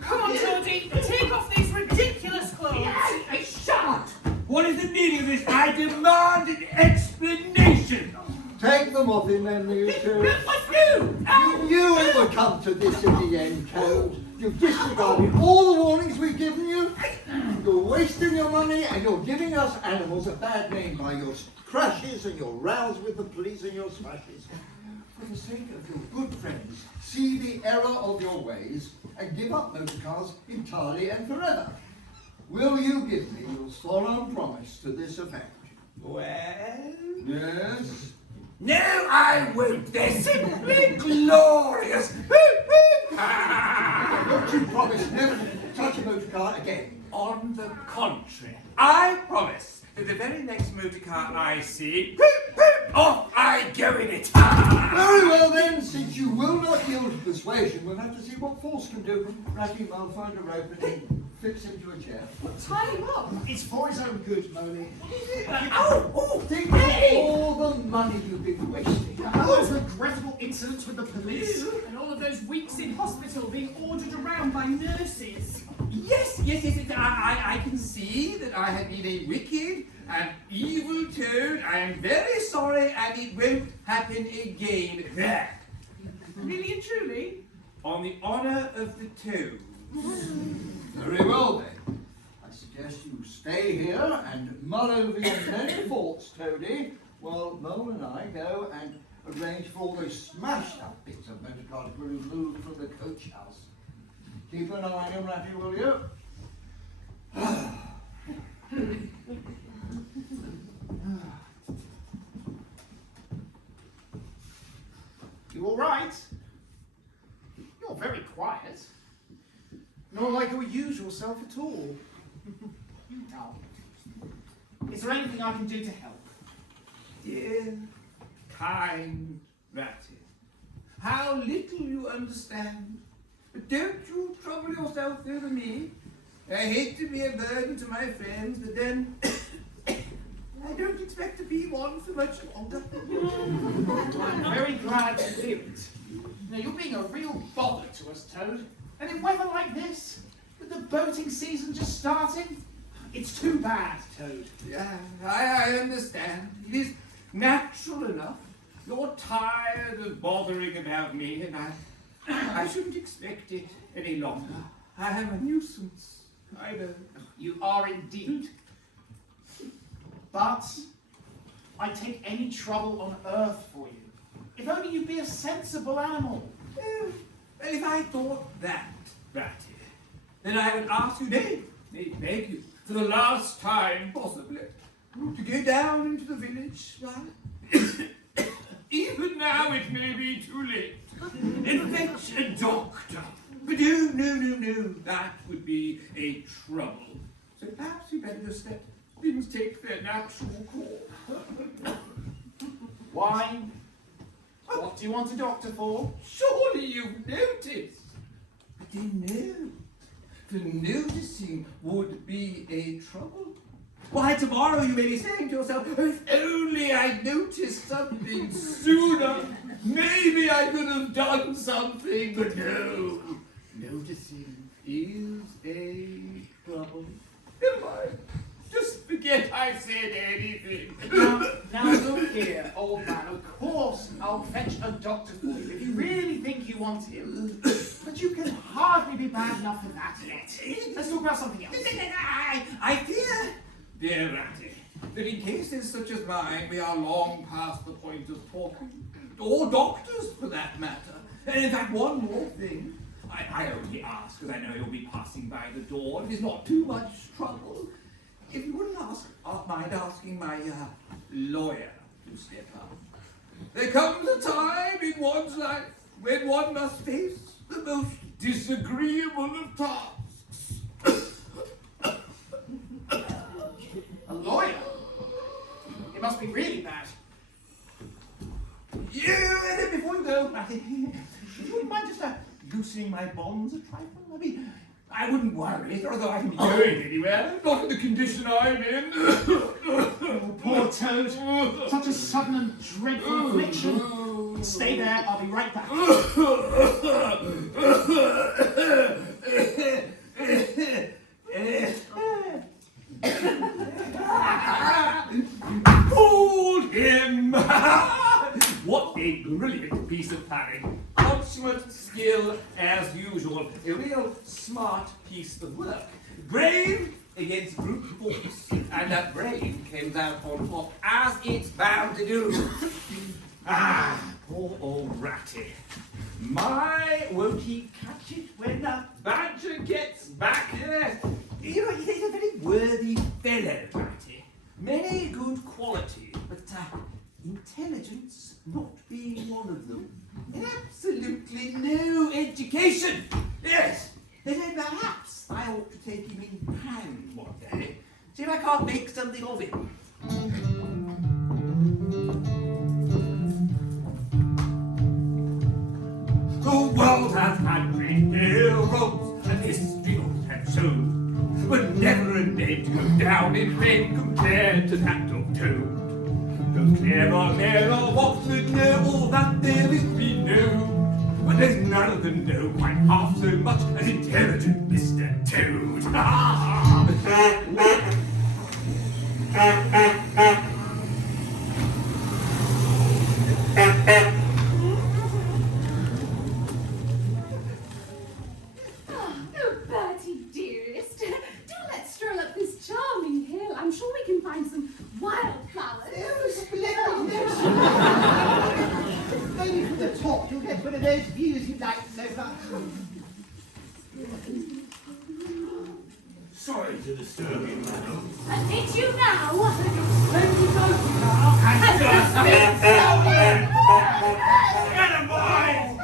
Come on, Toadie, take off these ridiculous clothes. I shan't! What is the meaning of this? I demand an explanation! Take them off him then, you two. What you? You knew it would come to this in the end, Toad. You've disregarded all the warnings we've given you. You're wasting your money and you're giving us animals a bad name by your crashes and your rows with the police and your smashes. For the sake of your good friends, see the error of your ways and give up motor cars entirely and forever. Will you give me your solemn promise to this effect? Well... Yes? No, I won't. They're simply glorious. Don't you promise never to touch a motor car again? On the contrary, I promise that the very next motor car I see, off I go in it. Very well then, since you will not yield to persuasion, we'll have to see what force can do. Ratty, I'll find a rope and fix him to a chair. Tie him up. It's for his own good, Molly. Think of all the money you've been wasting. All those regrettable incidents with the police. And all of those weeks in hospital being ordered around by nurses. Yes. I can see that I have been a wicked and evil toad. I am very sorry, and it won't happen again. There. Really and truly? On the honour of the toad. Very well then. I suggest you stay here and mull over your many faults, Toady, while Mole and I go and arrange for all those smashed up bits of motor car to be removed from the coach house. Keep an eye on him, Ratty, will you? You all right? You're very quiet. Not like your usual self at all. Now, is there anything I can do to help? Dear, kind Ratty, how little you understand. But don't you trouble yourself over me. I hate to be a burden to my friends, but then I don't expect to be one for much longer. I'm very glad to hear it. Now, you're being a real bother to us, Toad. And in weather like this, with the boating season just starting, it's too bad, Toad. Yeah, I understand. It is natural enough. You're tired of bothering about me, and I shouldn't expect it any longer. I am a nuisance. I know. You are indeed. But I take any trouble on earth for you. If only you'd be a sensible animal. Well, if I thought that, Ratty, then I would ask you, nay, beg you, for the last time possibly, to go down into the village, right? Even now it may be too late, and fetch a doctor. But no, that would be a trouble. So perhaps you better just let things take their natural course. Why? What do you want a doctor for? Surely you've noticed. I didn't know. For noticing would be a trouble. Why, tomorrow you may be saying to yourself, oh, if only I'd noticed something sooner, maybe I could have done something, but no. Noticing is a trouble. Never mind. Just forget I said anything. Now look here, old man. Of course I'll fetch a doctor for you if you really think you want him. But you can hardly be bad enough for that yet. Let's talk about something else. I fear, dear Ratty, that in cases such as mine, we are long past the point of talking, or doctors for that matter. And in fact, one more thing. I only ask because I know you'll be passing by the door. It is not too much trouble. If you wouldn't mind asking my lawyer to step up. There comes a time in one's life when one must face the most disagreeable of tasks. A lawyer? It must be really bad. Before you go, Ratty, you wouldn't mind just loosening my bonds a trifle? I mean, I wouldn't worry, although I can be going anywhere, not in the condition I'm in. Oh, poor Toad. Such a sudden and dreadful affliction. Stay there, I'll be right back. Fooled him! What a brilliant piece of planning. Consummate skill as usual. A real smart piece of work. Brave against brute force. And that brave came out on top as it's bound to do. Poor old Ratty. My, won't he catch it when the badger gets back? Yes. You know, he's a very worthy fellow, Ratty. Many good qualities, but intelligence not being one of them. And absolutely no education. Yes. Then perhaps I ought to take him in hand one day. See if I can't make something of him. The world has had great heroes, and history ought to have shown, but never a name to go down in fame compared to that of Toad. The clever men of Oxford know all that there is to be known, but there's none of them know quite half so much as intelligent Mr. Toad. Oh, Bertie, dearest, do let's stroll up this charming hill. I'm sure we can find some wildflowers. Maybe from the top you'll get one of those views you'd like so far. Sorry to disturb you, madam. Did you now? Get him, boys!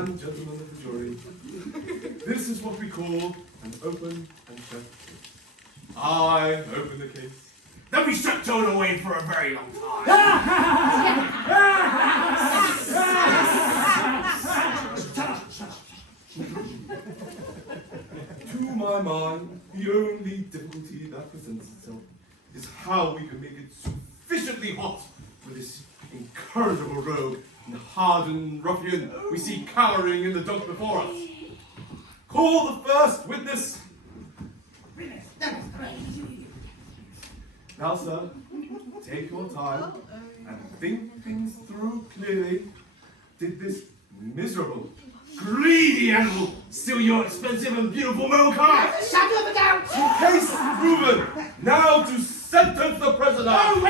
and gentlemen of the jury, this is what we call an open and shut case. I open the case. Then we shut Jonah away for a very long time. To my mind, the only difficulty that presents itself is how we can make it sufficiently hot for this incorrigible rogue and hardened ruffian we see cowering in the dock before us. Call the first witness. Now, sir, take your time and think things through clearly. Did this miserable, greedy animal steal your expensive and beautiful motor car? Shadow of a doubt! Case proven. Now to sentence the prisoner. Oh,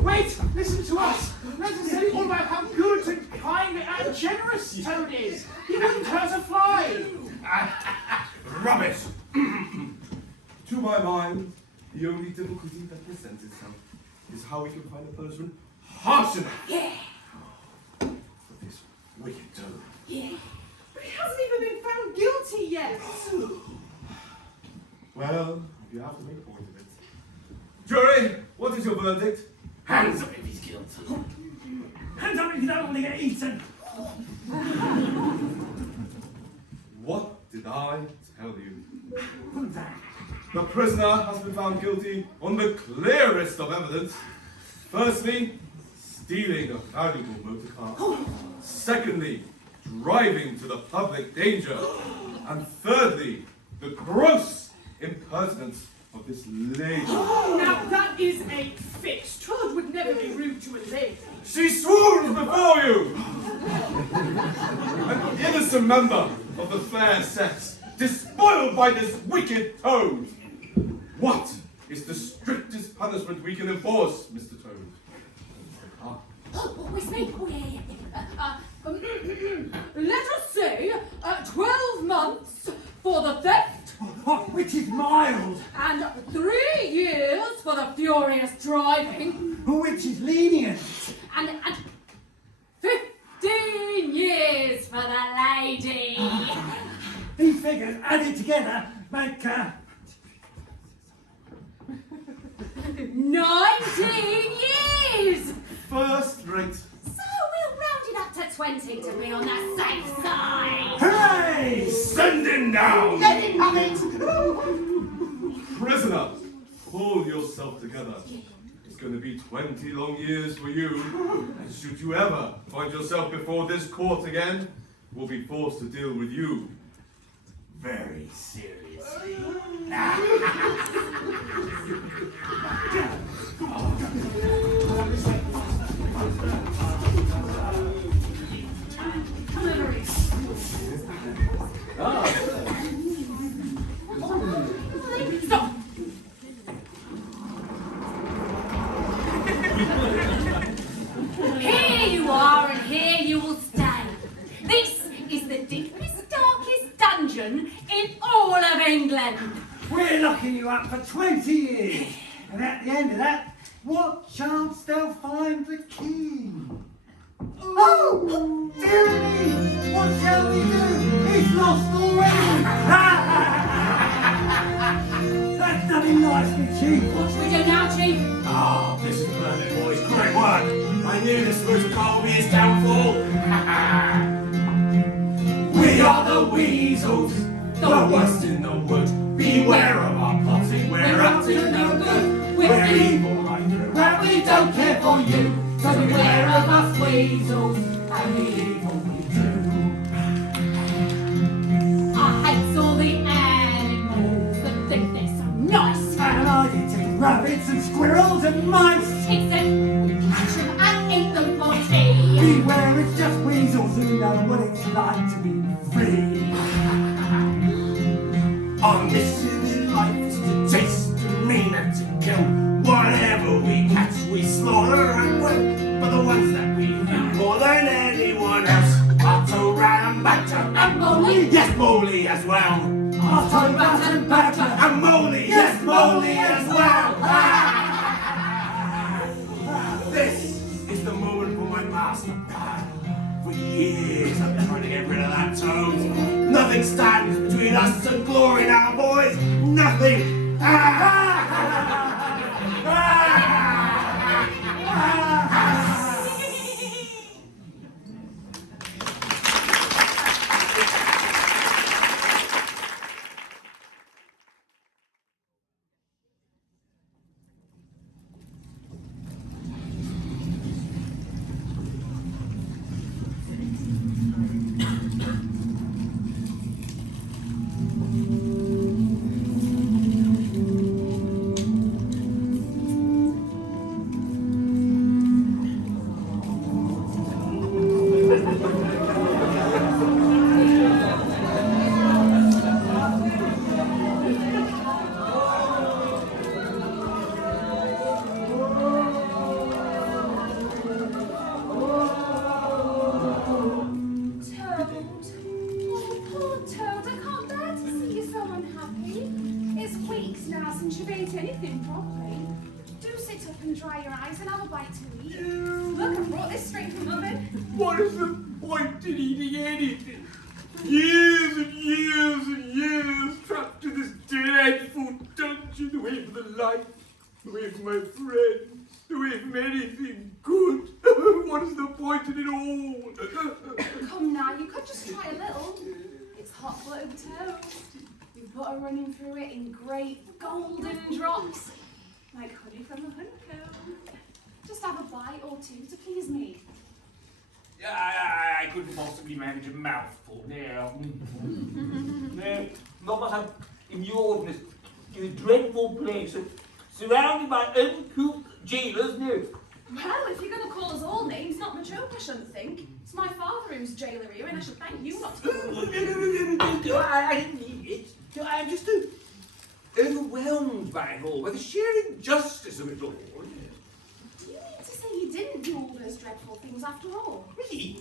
wait! Listen to us. Let us tell you all about how good and kind and generous Toad is. He wouldn't hurt a fly. Rubbish. To my mind, the only difficulty that presents itself is how we can find a punishment harsh enough for this wicked Toad. But he hasn't even been found guilty yet. Well, you have to make a point of it. Jury, what is your verdict? Hands up if he's guilty. Hands up if you don't want to get eaten. What did I tell you? The prisoner has been found guilty on the clearest of evidence. Firstly, stealing a valuable motor car. Secondly, driving to the public danger. And thirdly, the gross impertinence of this lady. Now that is a fix. Toad would never be rude to a lady. She swoons before you! An innocent member of the fair sex, despoiled by this wicked Toad. What is the strictest punishment we can enforce, Mr. Toad? Wait, let us say 12 months for the theft, Which is mild, and 3 years for the furious driving, which is lenient. and 15 years for the lady. These figures added together make 19 years! First rate. So we'll round it up to 20 to be on the safe side. Hooray! Send him down! Let him have it. Prisoner, pull yourself together. It's going to be 20 long years for you. And should you ever find yourself before this court again, we'll be forced to deal with you very seriously. Stop! Here you are, and here you will stay. This is the deepest, darkest dungeon in all of England. We're locking you up for 20 years. And at the end of that, what chance they'll find the key? Oh, dear me! What shall we do? He's lost already! That's nothing nicely, Chief. What should we do now, Chief? Ah, this is perfect, boys. Great work. I knew this motor car would be his downfall. We are the weasels, the worst in the wood. Beware of our plotting, we're up to no good. We're evil, I know, and we don't care for you. So beware of us weasels, and the evil we do. I hate all the animals that think they're so nice. And I detect rabbits and squirrels and mice. Except we catch them and eat them for tea. Beware, it's just weasels who know what it's like to be free. Our mission in life is to chase, to mean and to kill. Whatever we catch, we slaughter and whip. But the ones that we hate more than anyone else are Toad, Rat and Badger, and Molly, yes, Molly as well. Our Toad, Rat and Badger, And Molly, yes, Molly as well. This is the moment for my master plan. For years I've been trying to get get rid of that toad. Nothing stands between us and glory now, boys. Nothing. Anything properly. Do sit up and dry your eyes and have a bite to eat. Look, I brought this straight from oven. What is the point in eating anything? Years and years and years trapped in this dreadful dungeon, away from the light, away from my friends, away from anything good. What is the point in it all? Come now, you could just try a little. It's hot buttered toast. With butter running through it in great golden drops, like honey from a honeycomb. Just have a bite or two to please me. I couldn't possibly manage a mouthful. No, not much I'm immured in a dreadful place, surrounded by uncouth jailers, no. Well, if you're going to call us all names, not much hope, I shouldn't think. It's my father who's jailer here, and I should thank you not to call him. No, I didn't mean it. No, I'm just overwhelmed by it all, by the sheer injustice of it all. Do you mean to say you didn't do all those dreadful things after all? Me?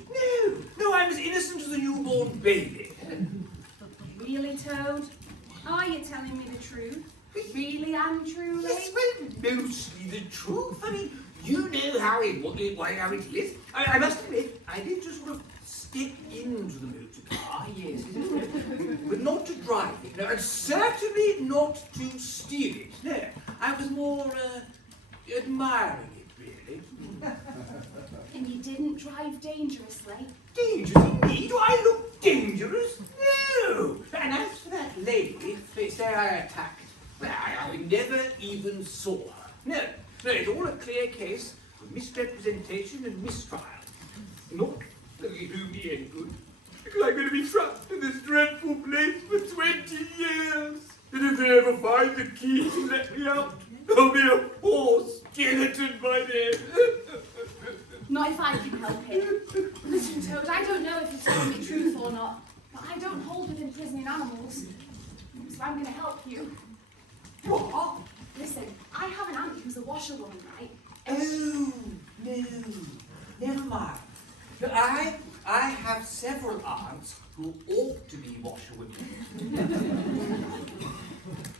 No, I'm as innocent as a newborn baby. Really, Toad? Are you telling me the truth? Really and truly? Yes, well, mostly the truth. I mean, you know how it is. I must admit, I did just sort of step into the motor car, yes, but not to drive it, no, and certainly not to steer it. No, I was more admiring it, really. And you didn't drive dangerously? Dangerous indeed? Do I look dangerous? No! And as for that lady, they say I attacked, well, I never even saw her. No, it's all a clear case of misrepresentation and mistrial. Not that it do me any good, because I'm going to be trapped in this dreadful place for 20 years. And if they ever find the key to let me out, there'll be a poor skeleton by then. Not if I can help it. Listen, Toad, I don't know if you're telling me truth or not, but I don't hold with imprisoning animals, so I'm going to help you. What? Listen, I have an aunt who's a washerwoman, right? Oh, no, never mind. But I have several aunts who ought to be washerwomen.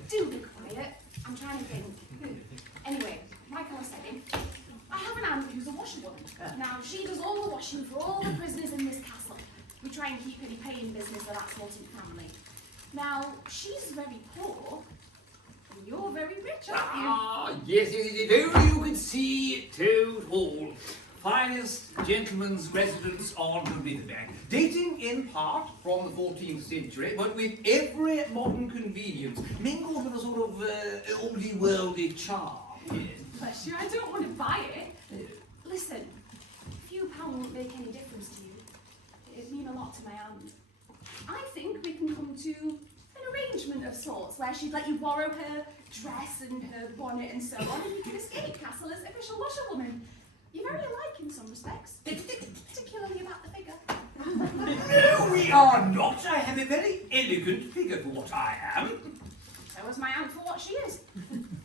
Do be quiet. I'm trying to think. Anyway, like I was saying, I have an aunt who's a washerwoman. Now, she does all the washing for all the prisoners in this castle. We try and keep any paying business of that sort in the family. Now, she's very poor, and you're very rich, aren't you? Ah, yes, if only you could see Toad Hall. Finest gentleman's residence on the riverbank, dating in part from the 14th century, but with every modern convenience, mingled with a sort of oldie worldy charm. Yes. Bless you, I don't want to buy it. Listen, a few pounds won't make any difference to you. It'd mean a lot to my aunt. I think we can come to an arrangement of sorts where she'd let you borrow her dress and her bonnet and so on, and you can escape castle as official washerwoman. You're very alike in some respects, particularly about the figure. No, we are not. I have a very elegant figure for what I am. So is my aunt for what she is.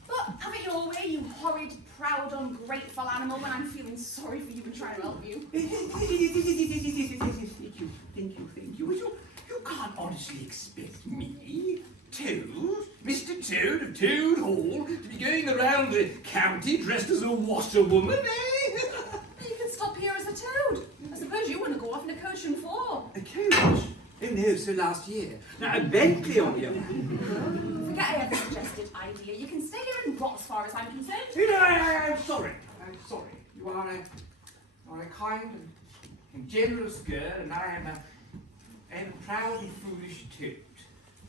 But have it your way, you horrid, proud, ungrateful animal, when I'm feeling sorry for you and trying to help you. Thank you. You can't honestly expect me, Toad, Mr. Toad of Toad Hall, to be going around the county dressed as a washerwoman, eh? You can stop here as a toad. I suppose you want to go off in a coach and four. A coach? so last year. Now, a Bentley on the other hand. Forget I ever suggested idea. You can stay here and rot as far as I'm concerned. You know, I'm sorry. I'm sorry. You are a kind and generous girl, and I am a proud and foolish toad.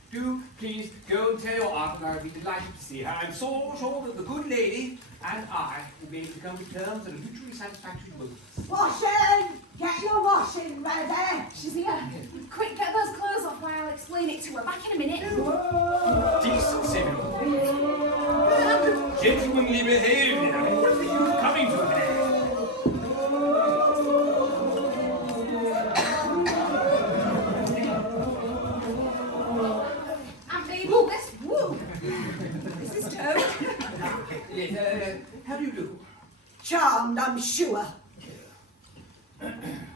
Do please go and tell your aunt, and I'll be delighted to see her. I'm so sure that the good lady and I will be able to come to terms on a mutually satisfactory basis. Washing! Get your washing ready! She's here. Quick, get those clothes off while I'll explain it to her. Back in a minute. Decent civil. How could gentlemanly behaviour? I mean, what are you coming to today? This is Toad. Yes, how do you do? Charmed, I'm sure.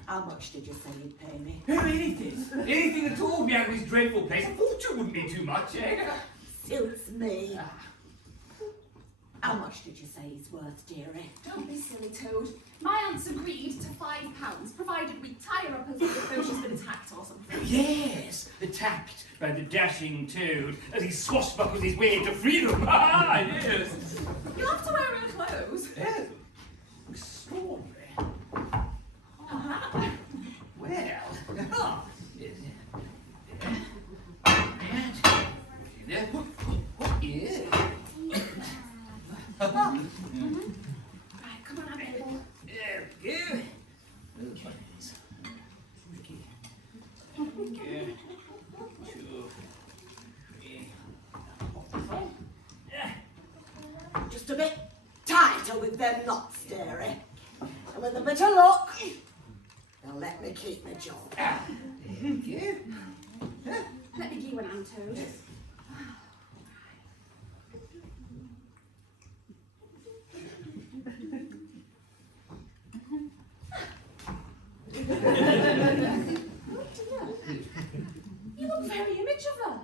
How much did you say you'd pay me? Oh, anything. Anything at all, me out of this dreadful place. I thought you wouldn't be too much, eh? Suits me. How much did you say he's worth, dearie? Don't be silly, Toad. My aunt's agreed to £5, provided we tie her up as though she's been attacked or something. Yes, attacked by the dashing Toad as he swashbuckles his way to freedom. Ah, yes. You'll have to wear her clothes. Oh, extraordinary. Well, yes. Yeah. Right, come on, Abel. There we go. Okay. Just a bit tighter with them knots, dearie. And with a bit of luck, they'll let me keep my job. Okay. Let me give you an hand, Toad. You look very image of her.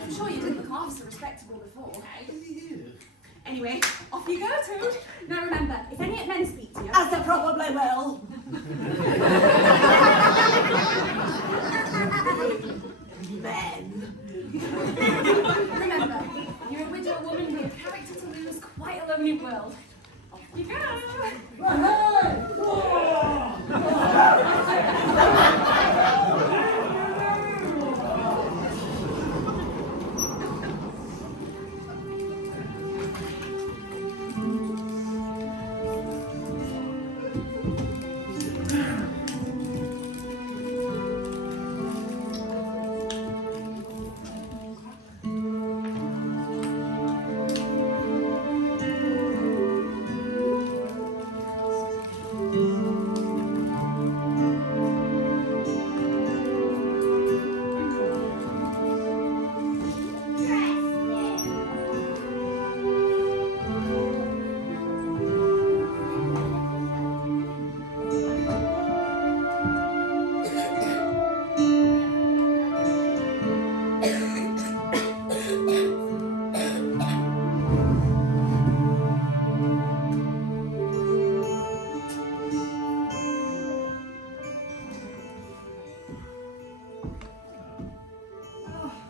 I'm sure you didn't look half so respectable before. Anyway, off you go, Toad. Now remember, if any men speak to you... As they probably will. Men. Remember, you're a widow woman with a character to lose, quite a lonely world. Off you go.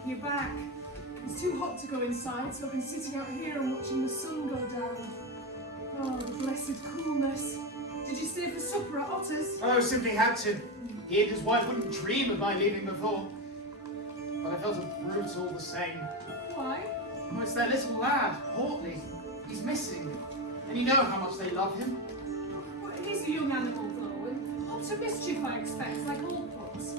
You're back. It's too hot to go inside, so I've been sitting out here and watching the sun go down. Oh, the blessed coolness. Did you stay for supper at Otter's? Oh, simply had to. He and his wife wouldn't dream of my leaving before. But I felt a brute all the same. Why? Oh, it's their little lad, Portly. He's missing. And you know how much they love him. Well, he's a young animal, though, and up to mischief, I expect, like all pups.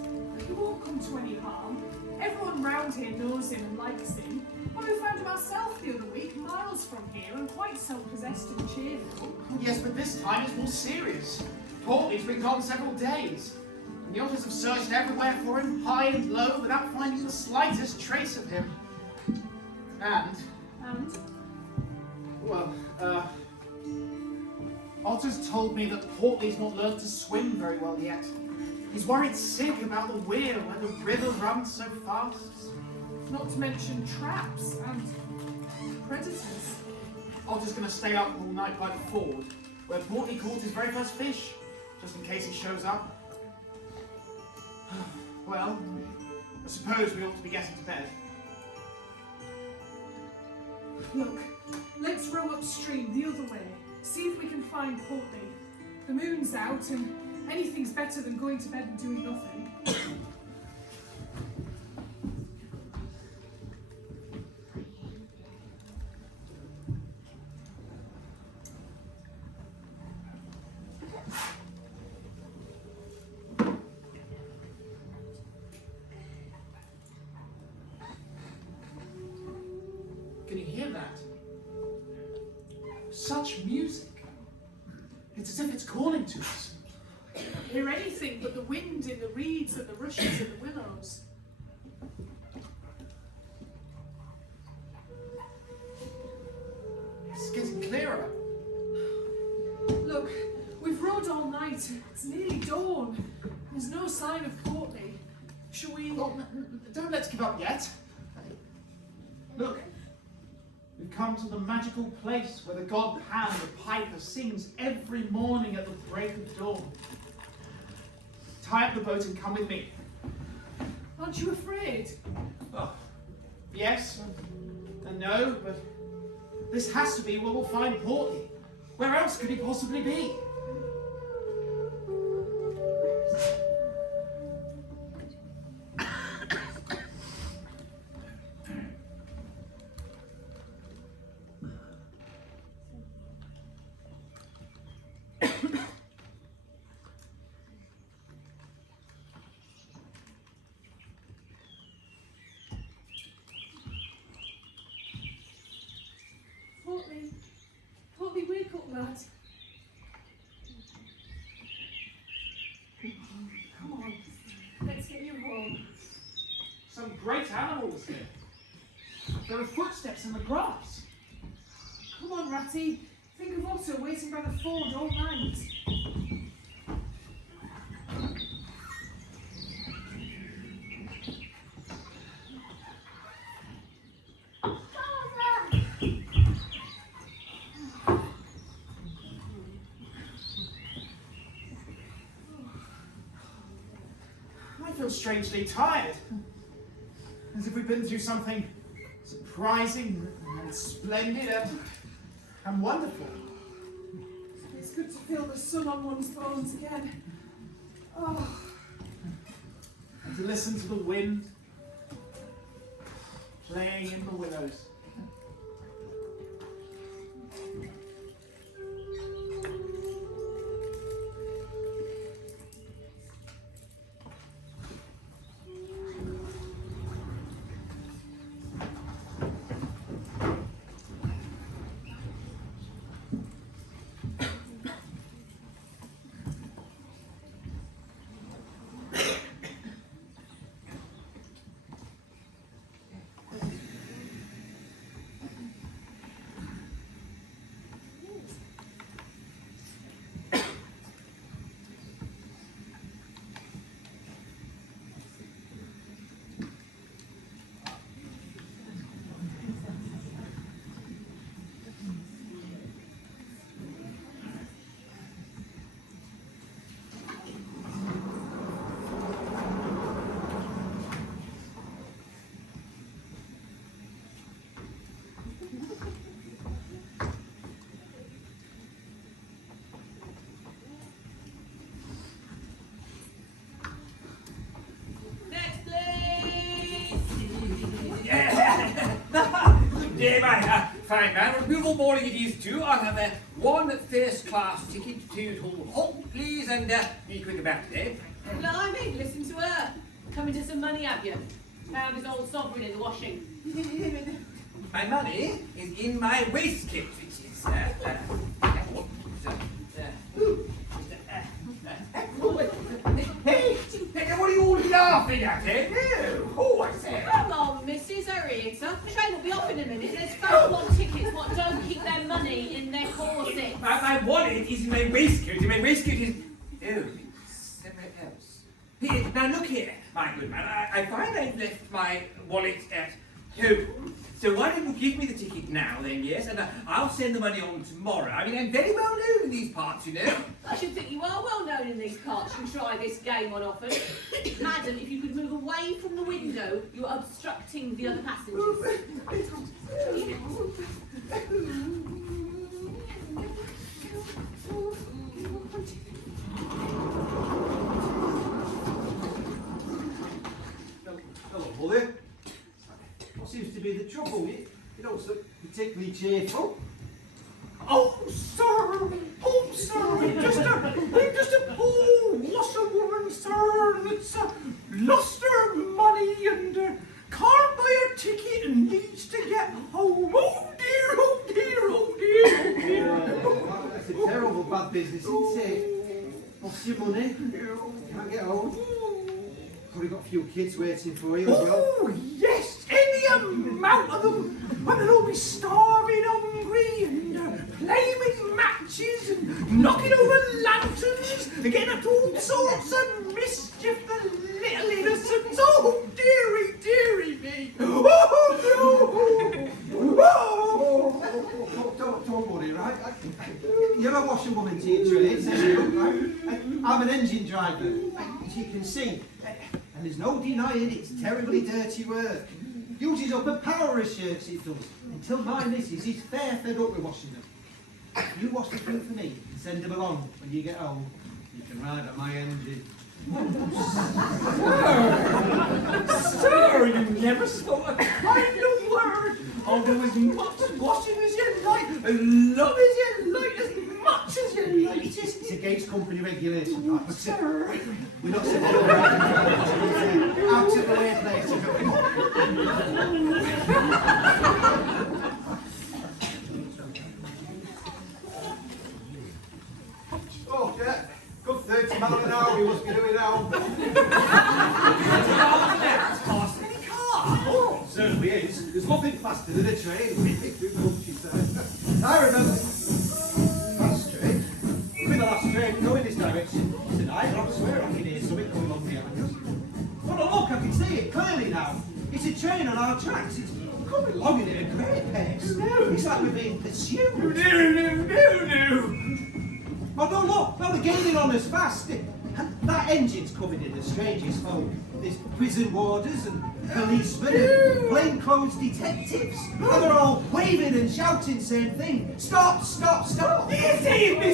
He won't come to any harm. Everyone round here knows him and likes him. Well, we found him ourselves the other week, miles from here, and quite self-possessed and cheerful. Yes, but this time it's more serious. Portly's been gone several days. And the Otters have searched everywhere for him, high and low, without finding the slightest trace of him. And? Well, Otter's told me that Portly's not learned to swim very well yet. He's worried sick about the weir where the river runs so fast. Not to mention traps and predators. Otter's going to stay up all night by the ford, where Portly caught his very first fish, just in case he shows up. Well, I suppose we ought to be getting to bed. Look, let's row upstream the other way. See if we can find Portney. The moon's out and anything's better than going to bed and doing nothing. Can you hear that? Such music. It's as if it's calling to us. Hear anything but the wind in the reeds and the rushes and the willows. It's getting clearer. Look, we've rowed all night. It's nearly dawn. There's no sign of Portney. Shall we... Oh, don't let's give up yet. Look, we've come to the magical place where the god Pan the piper sings every morning at the break of dawn. Tie up the boat and come with me. Aren't you afraid? Oh, yes and no, but this has to be where we'll find Portney. Where else could he possibly be? Portney, wake up, lad. Come on, let's get you home. Some great animals here. There are footsteps in the grass. Come on, Ratty. Think of Otto waiting by the ford all night. I feel strangely tired. As if we've been through something surprising and splendid and wonderful. It's good to feel the sun on one's bones again. Oh. And to listen to the wind playing in the willows. Day, my fine man. A beautiful morning it is too. I'll have one first-class ticket to Hull, please, and be quick about it, eh? Blimey, listen to her. Coming to some money, have you? Found his old sovereign in the washing. My money is in my waistcoat, which is, Hey, what are you all laughing at, eh? No. Oh, I say. Come on, Mrs. Harrietta. The train will be off in a minute. There's far more tickets what don't keep their money in their corsets. My wallet is in my waistcoat, and my waistcoat is... Oh, somewhere else. Here, now look here, my good man. I find I've left my wallet at home. So why don't you give me the ticket now then, yes, and I'll send the money on tomorrow. I mean, I'm very well known in these parts, you know. I should think you are well known in these parts. You try this game on often. Madam, if you could move away from the window, you're obstructing the other passengers. Hello, Molly. What seems to be the trouble? You don't look particularly cheerful. Oh, sir! Oh, sir! I'm just a poor washerwoman, sir, that's lost her money and can't buy her ticket and needs to get home. Oh dear, oh dear, oh dear, oh dear. That's a terrible bad business, isn't it? Lost your money, can't get home. Probably got a few kids waiting for you as well. Oh, yes, any amount of them. And they'll all be starving hungry and playing with matches and knocking over lanterns and getting up to all sorts of mischief, the little innocents. Oh, dearie, dearie me. Oh, no. Oh. Don't worry, right? You're a washerwoman to your trade, says you, right? I'm an engine driver, as you can see. And there's no denying it's terribly dirty work. Uses up a power of shirts, it does. Until my missus is fair fed up with washing them. You wash the few for me and send them along when you get home. You can ride on my engine. Sir, you never spoke a kind of word. I'll do as much washing as you like, as long as you like, as much as you like. It's against company regulation, right? But Sir, we're not sitting there out of the way place to go. Oh, yeah. Good 30 miles an hour we must be doing now. That's faster than a car. Oh, it certainly is. There's nothing faster than a train. I remember. Fast train? With the last train going this direction tonight, I swear I can hear something coming on the avenues. But look, I can see it clearly now. It's a train on our tracks. It's coming along at a great pace. It's like we're being pursued. no. Oh, no, look! No, they're gaining on us fast. That engine's covered in the strangest folk. There's prison warders and policemen and plainclothes detectives. And they're all waving and shouting the same thing. Stop, stop, stop! Save me,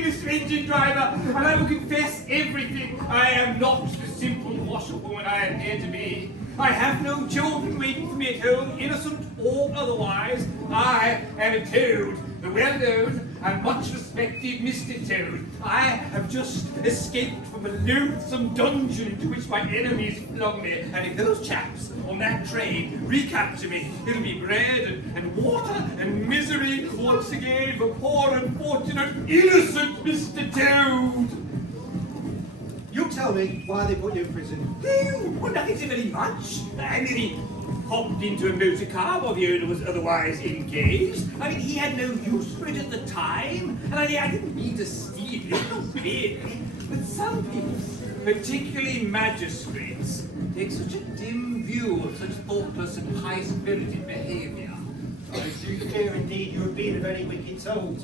Mr. Engine Driver, and I will confess everything. I am not the simple washerwoman I am here to be. I have no children waiting for me at home, innocent or otherwise. I am a Toad, the well-known and much respected Mr. Toad. I have just escaped from a loathsome dungeon into which my enemies flung me, and if those chaps on that train recapture me, it'll be bread and water and misery once again for poor unfortunate innocent Mr. Toad. You tell me why they put you in prison. Well, nothing so very much. I merely hopped into a motor car while the owner was otherwise engaged. I mean, he had no use for it at the time, and I didn't mean to steal it, not really. But some people, particularly magistrates, take such a dim view of such thoughtless and high-spirited behaviour. I do fear indeed you have been a very wicked Toad.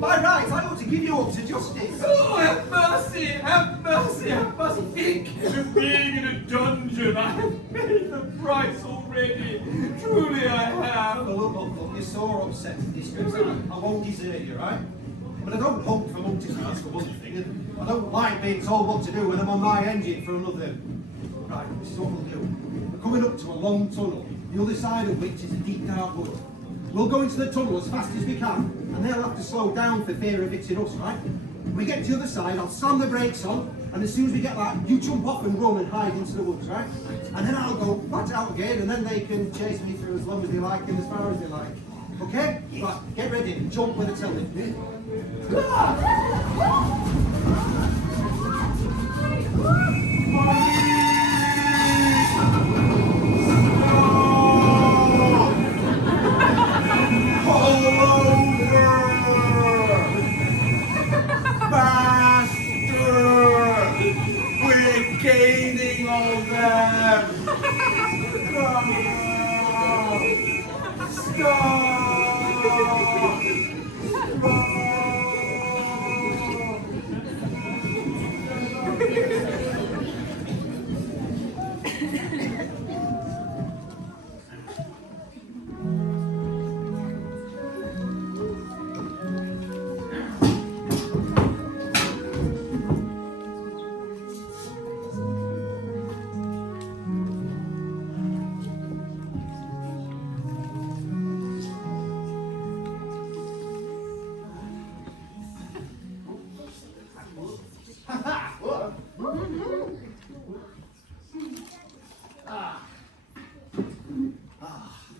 By rights, I ought to give you up to justice. Oh, have mercy, have mercy, have mercy. Think of being in a dungeon. I have paid the price already. Truly I have. Look, you're so upset and distressed. I won't desert you, right? But I don't hope for multitudes for one thing, and I don't like being told what to do when I'm on my engine for another. Right, this is what we'll do. We're coming up to a long tunnel, the other side of which is a deep dark wood. We'll go into the tunnel as fast as we can, and they'll have to slow down for fear of hitting us, right? When we get to the other side, I'll slam the brakes on, and as soon as we get that, you jump off and run and hide into the woods, right? And then I'll go back out again, and then they can chase me through as long as they like and as far as they like. Okay? Right, get ready, jump when I tell you. Gaining on them!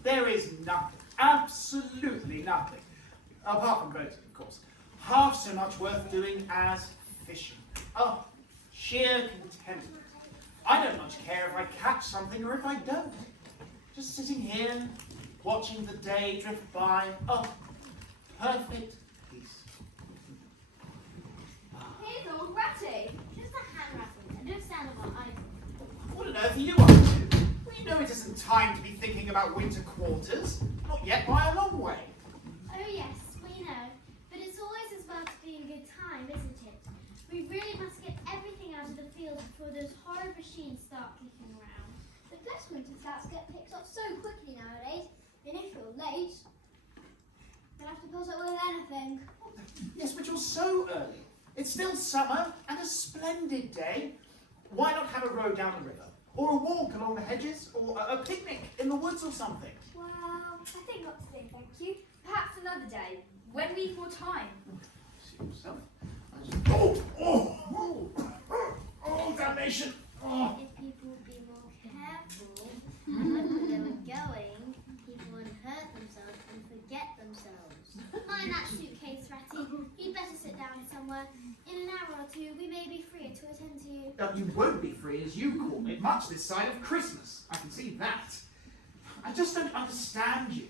There is nothing, absolutely nothing, apart from boating, of course, half so much worth doing as fishing. Oh, sheer contentment. I don't much care if I catch something or if I don't. Just sitting here, watching the day drift by. Oh, perfect peace. Here's old Ratty. Just a hand rattle. I don't stand on what I do. What on earth are you up to? Well, you know it isn't time to be thinking about winter quarters. Not yet by a long way. Oh yes, we know. But it's always as well to be in good time, isn't it? We really must get everything out of the field before those horrid machines start kicking around. The best winter flats get picked up so quickly nowadays, and if you're late, you'll have to put up with anything. Yes, but you're so early. It's still summer and a splendid day. Why not have a row down the river? Or a walk along the hedges? Or a picnic in the woods or something? Well, I think not today, thank you. Perhaps another day, when we've more time. See yourself. Oh, damnation. Oh. If people would be more careful where they were going, people wouldn't hurt themselves and forget themselves. Mind that suitcase, Ratty. You'd better sit down somewhere. In an hour or two, we may be freer to attend to you. You won't be free, as you call it, much this side of Christmas. I can see that. I just don't understand you.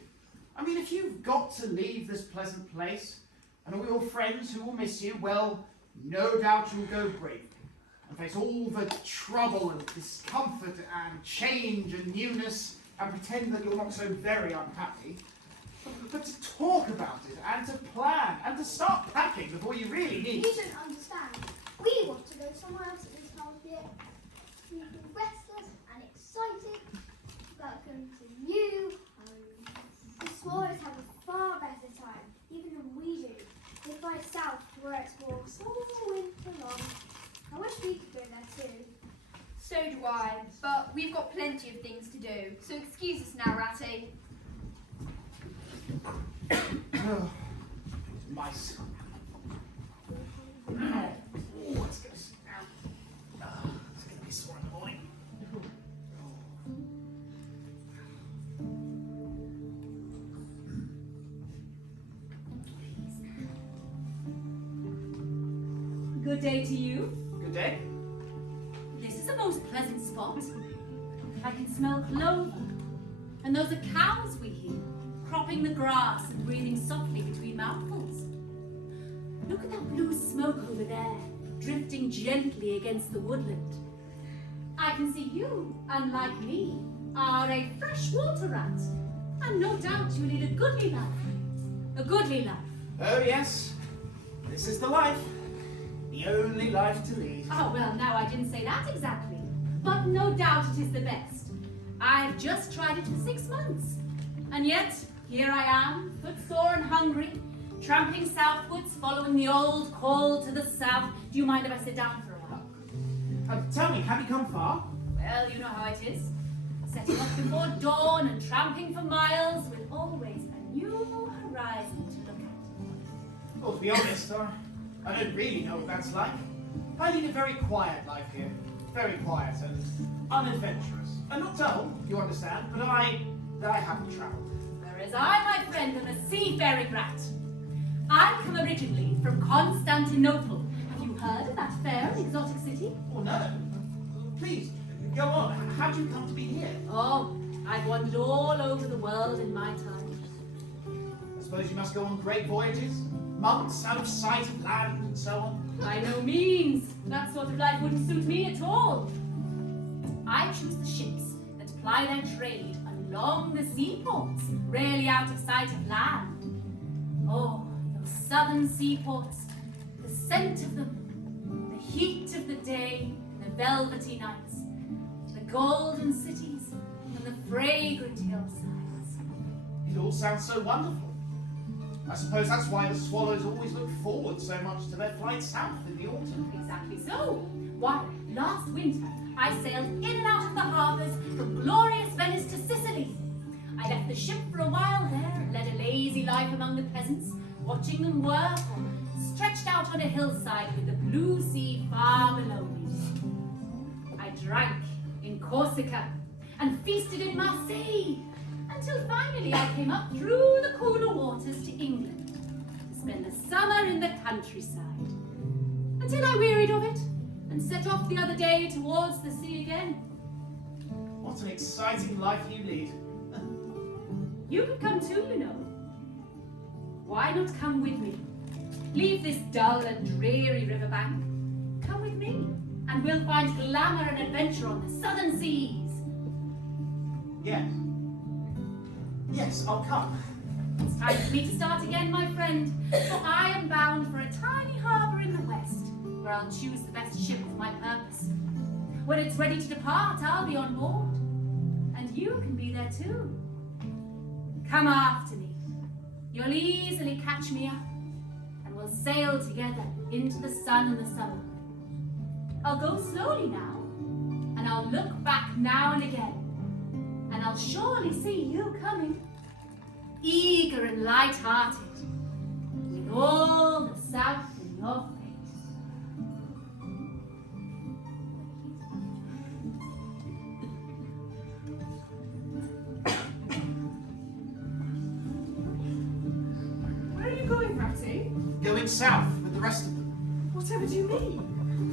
I mean, if you've got to leave this pleasant place, and all your friends who will miss you, well, no doubt you'll go bravely, and face all the trouble and discomfort and change and newness, and pretend that you're not so very unhappy. But to talk about it, and to plan, and to start packing before you really You need. don't understand. We want to go somewhere else at this time of year. We feel restless and excited. Welcome to new homes. The explorers have a far better time, even than we do. They fly south where it's warm all winter long. I wish we could go there too. So do I, but we've got plenty of things to do. So excuse us now, Ratty. Mice. Let's go sit down. It's going to be sore in the morning. Good day to you. Good day. This is a most pleasant spot. I can smell clover. And those are cows we hear, cropping the grass and breathing softly between mouthfuls. Look at that blue smoke over there, drifting gently against the woodland. I can see you, unlike me, are a freshwater rat. And no doubt you lead a goodly life. A goodly life. Oh, yes. This is the life. The only life to lead. Oh, well, now I didn't say that exactly. But no doubt it is the best. I've just tried it for 6 months. And yet, here I am, footsore and hungry, tramping southwards, following the old call to the south. Do you mind if I sit down for a while? Tell me, have you come far? Well, you know how it is. Setting off before dawn and tramping for miles with always a new horizon to look at. Well, to be honest, I don't really know what that's like. I lead a very quiet life here. Very quiet and unadventurous. And not dull, you understand, but I haven't travelled. Whereas I, my friend, am a seafaring rat. I come originally from Constantinople. Have you heard of that fair and exotic city? Oh, no. Please, go on. How did you come to be here? Oh, I've wandered all over the world in my time. I suppose you must go on great voyages? Months out of sight of land and so on? By no means. That sort of life wouldn't suit me at all. I choose the ships that ply their trade along the seaports, rarely out of sight of land. Oh, those southern seaports, the scent of them, the heat of the day, the velvety nights, the golden cities, and the fragrant hillsides. It all sounds so wonderful. I suppose that's why the swallows always look forward so much to their flight south in the autumn. Exactly so. Why, last winter, I sailed in and out of the harbours from glorious Venice to Sicily. I left the ship for a while there and led a lazy life among the peasants, watching them work or stretched out on a hillside with the blue sea far below me. I drank in Corsica and feasted in Marseille until finally I came up through the cooler waters to England to spend the summer in the countryside. Until I wearied of it and set off the other day towards the sea again. What an exciting life you lead. You could come too, you know. Why not come with me? Leave this dull and dreary riverbank. Come with me, and we'll find glamour and adventure on the southern seas. Yes. Yes, I'll come. It's time for me to start again, my friend, for I am bound for a tiny harbour in the west, where I'll choose the best ship for my purpose. When it's ready to depart, I'll be on board, and you can be there too. Come after me. You'll easily catch me up, and we'll sail together into the sun and the summer. I'll go slowly now, and I'll look back now and again, and I'll surely see you coming, eager and light-hearted, with all the south in your face. Where are you going, Ratty? Going south with the rest of them. Whatever do you mean?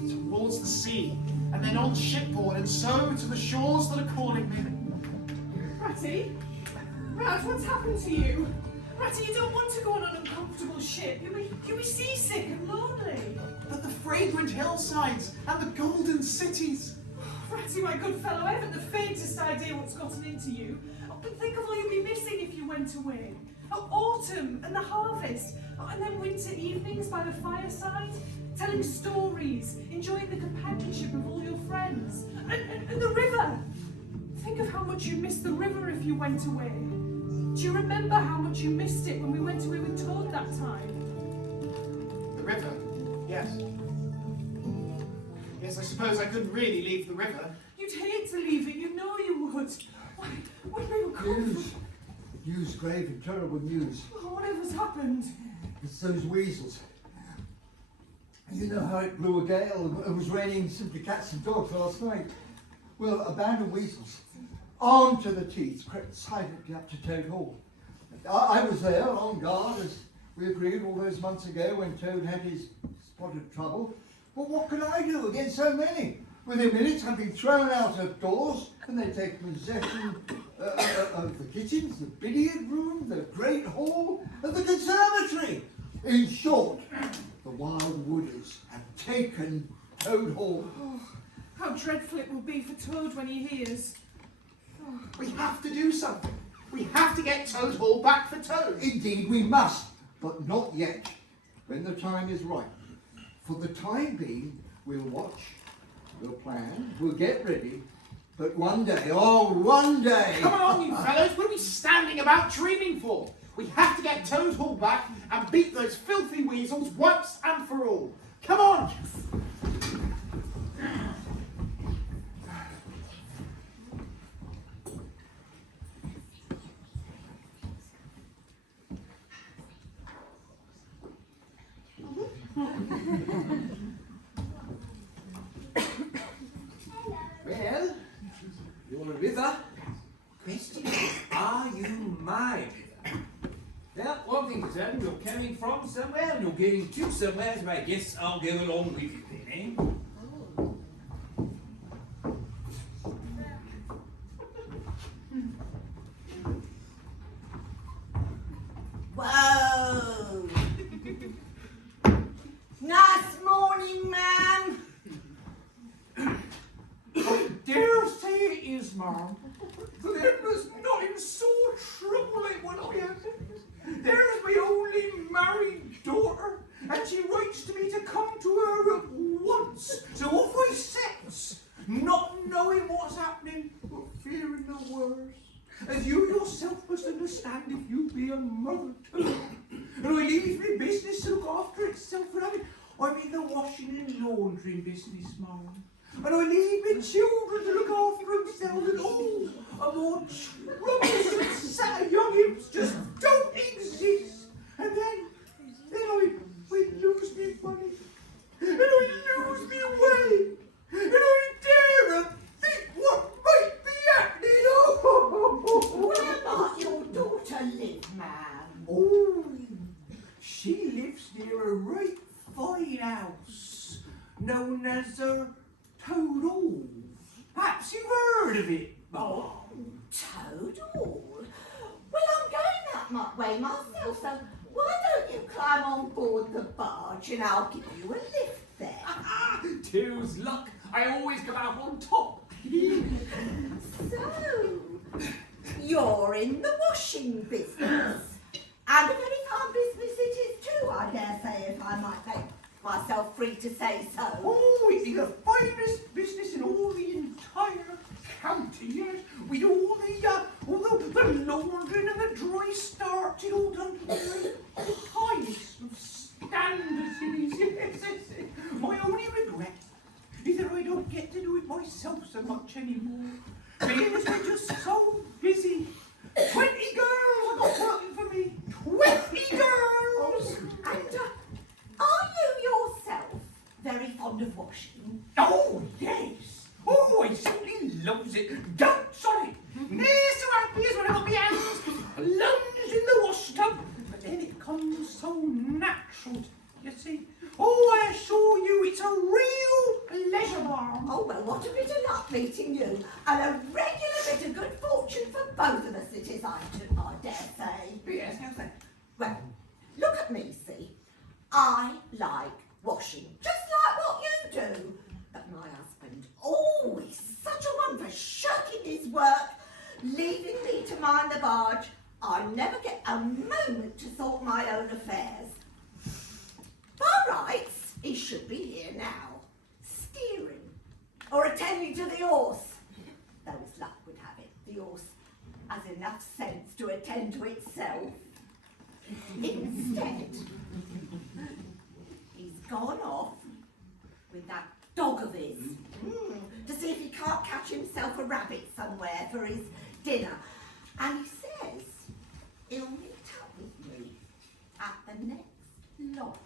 Towards the sea, and then on shipboard, and so to the shores that are calling me. Ratty? Rat, what's happened to you? Ratty, you don't want to go on an uncomfortable ship. You'll be seasick and lonely. But the fragrant hillsides and the golden cities. Ratty, my good fellow, I haven't the faintest idea what's gotten into you. Oh, but think of all you'd be missing if you went away. Oh, autumn and the harvest. Oh, and then winter evenings by the fireside. Telling stories, enjoying the companionship of all your friends. And the river. Think of how much you missed the river if you went away. Do you remember how much you missed it when we went away with Toad that time? The river, yes. Yes, I suppose I couldn't really leave the river. You'd hate to leave it, you know you would. Why, when we were called... News, grave and terrible news. Oh, whatever's happened? It's those weasels. You know how it blew a gale and it was raining simply cats and dogs last night? Well, abandoned weasels, armed to the teeth, crept silently up to Toad Hall. I was there on guard, as we agreed all those months ago when Toad had his spot of trouble. But what could I do against so many? Within minutes I'd been thrown out of doors and they'd taken possession of the kitchens, the billiard room, the great hall, and the conservatory. In short, the wild wooders have taken Toad Hall. Oh, how dreadful it will be for Toad when he hears. Oh. We have to do something. We have to get Toad Hall back for Toad. Indeed we must, but not yet. When the time is right. For the time being, we'll watch, we'll plan, we'll get ready, but one day, oh, one day... Come along, you fellows, what are we standing about dreaming for? We have to get Toad Hall back and beat those filthy weasels once and for all. Come on! Well, you're a river. Question is, are you my river? Now, one thing is certain, you're coming from somewhere and you're getting to somewhere, so I guess I'll go along with you then, eh? Whoa! Nice morning, ma'am. I dare say it is, ma'am. The emperor's not in what I am. There's my only married daughter, and she writes to me to come to her at once. So off I sets, not knowing what's happening, but fearing the worst. As you yourself must understand if you be a mother too. And I leave my business to look after itself, and I'm in the washing and laundering business, Mum. And I leave my children to look after themselves, and all a more troublesome set of young imps just don't exist. And then I lose me money, and I lose me way, and I dare think what might be happening. Where might your daughter live, ma'am? Oh, she lives near a right fine house known as Toad Hall. Perhaps you've heard of it, Mum. Oh, Toad Hall? Well, I'm going that way myself, so why don't you climb on board the barge and I'll give you a lift there? Two's luck. I always come out on top. So, you're in the washing business. And a very fine business it is too, I dare say, if I might make myself free to say so. Oh, it's the finest business in all the entire county, yes. We do all the laundering and the dry starch, it all done to the highest of standards, it is, yes. My only regret is that I don't get to do it myself so much anymore. Being as we're just so busy. 20 girls have got working for me. 20 girls! And are you yourself very fond of washing? Oh, yes. Oh, I simply loves it. Dotes on it. Near so happy as when I got my hands plunged in the wash tub. But then it comes so natural, you see. Oh, I assure you, it's a real pleasure, Mum. Oh, well, what a bit of luck meeting you. And a regular bit of good fortune for both of us it is, I dare say. Yes, how's that? Well, look at me, see. I like washing, just like what you do. But my husband, oh, he's such a one for shirking his work, leaving me to mind the barge. I never get a moment to sort my own affairs. By rights, he should be here now, steering, or attending to the horse. Though as luck would have it, the horse has enough sense to attend to itself. Instead, he's gone off with that dog of his to see if he can't catch himself a rabbit somewhere for his dinner. And he says he'll meet up with me at the next lock.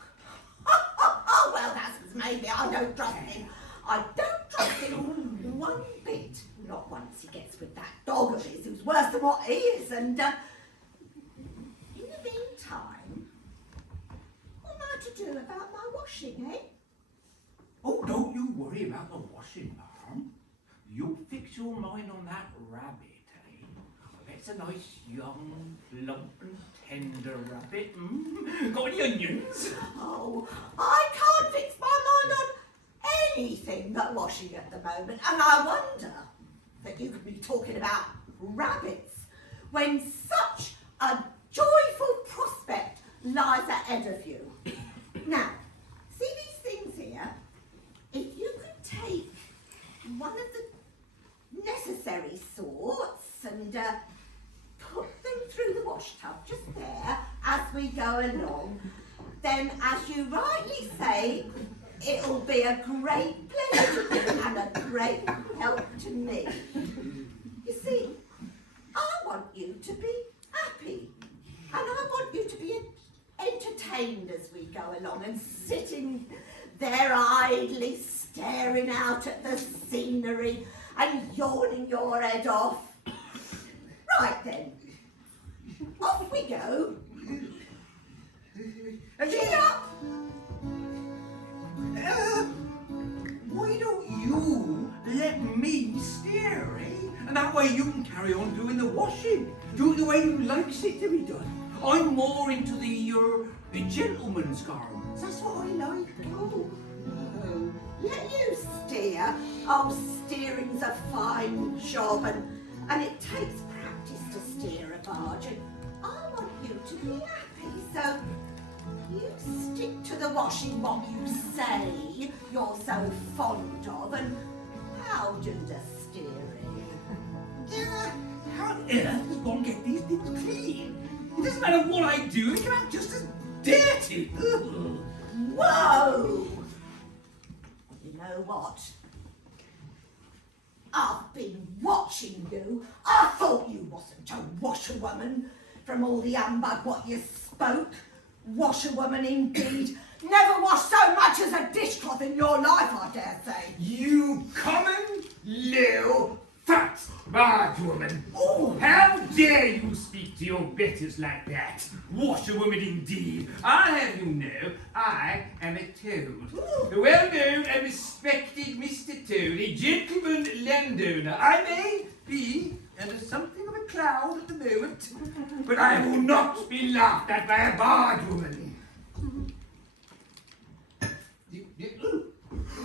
Oh, well, that's as maybe. I don't trust him. I don't trust him one bit. Not once he gets with that dog of his, who's worse than what he is. And in the meantime, what am I to do about my washing, eh? Oh, don't you worry about the washing, Mum. You'll fix your mind on that rabbit, eh? It's a nice, young, plump and tender rabbit. Got any onions? Oh, I can't fix my mind on anything but washing at the moment. And I wonder that you could be talking about rabbits when such a joyful prospect lies ahead of you. Now, see these things here? If you could take one of the necessary sorts and put them through the wash tub just there as we go along, then as you rightly say, it'll be a great pleasure to you and a great help to me. You see, I want you to be happy, and I want you to be entertained as we go along and sitting there idly staring out at the scenery and yawning your head off. Right then, off we go. Gee up! Why don't you let me steer, eh? And that way you can carry on doing the washing. Do it the way you likes it to be done. I'm more into the gentleman's garments. That's what I like. Oh, let you steer. Oh, steering's a fine job, and it takes practice to steer a barge. And I you to be happy, so you stick to the washing what you say you're so fond of, and I'll do the steering. How on earth does one get these things clean? It doesn't matter what I do, they come out just as dirty. Ugh. Whoa! You know what? I've been watching you. I thought you wasn't a washerwoman from all the humbug what you spoke. Washerwoman indeed. Never washed so much as a dishcloth in your life, I dare say. You common, low, fat, bad woman. Oh, how dare you speak to your betters like that? Washerwoman indeed. I have you know, I am a toad. The well-known and respected Mr. Toad, a gentleman landowner. I may be under something of a cloud at the moment, but I will not be laughed at by a bad woman.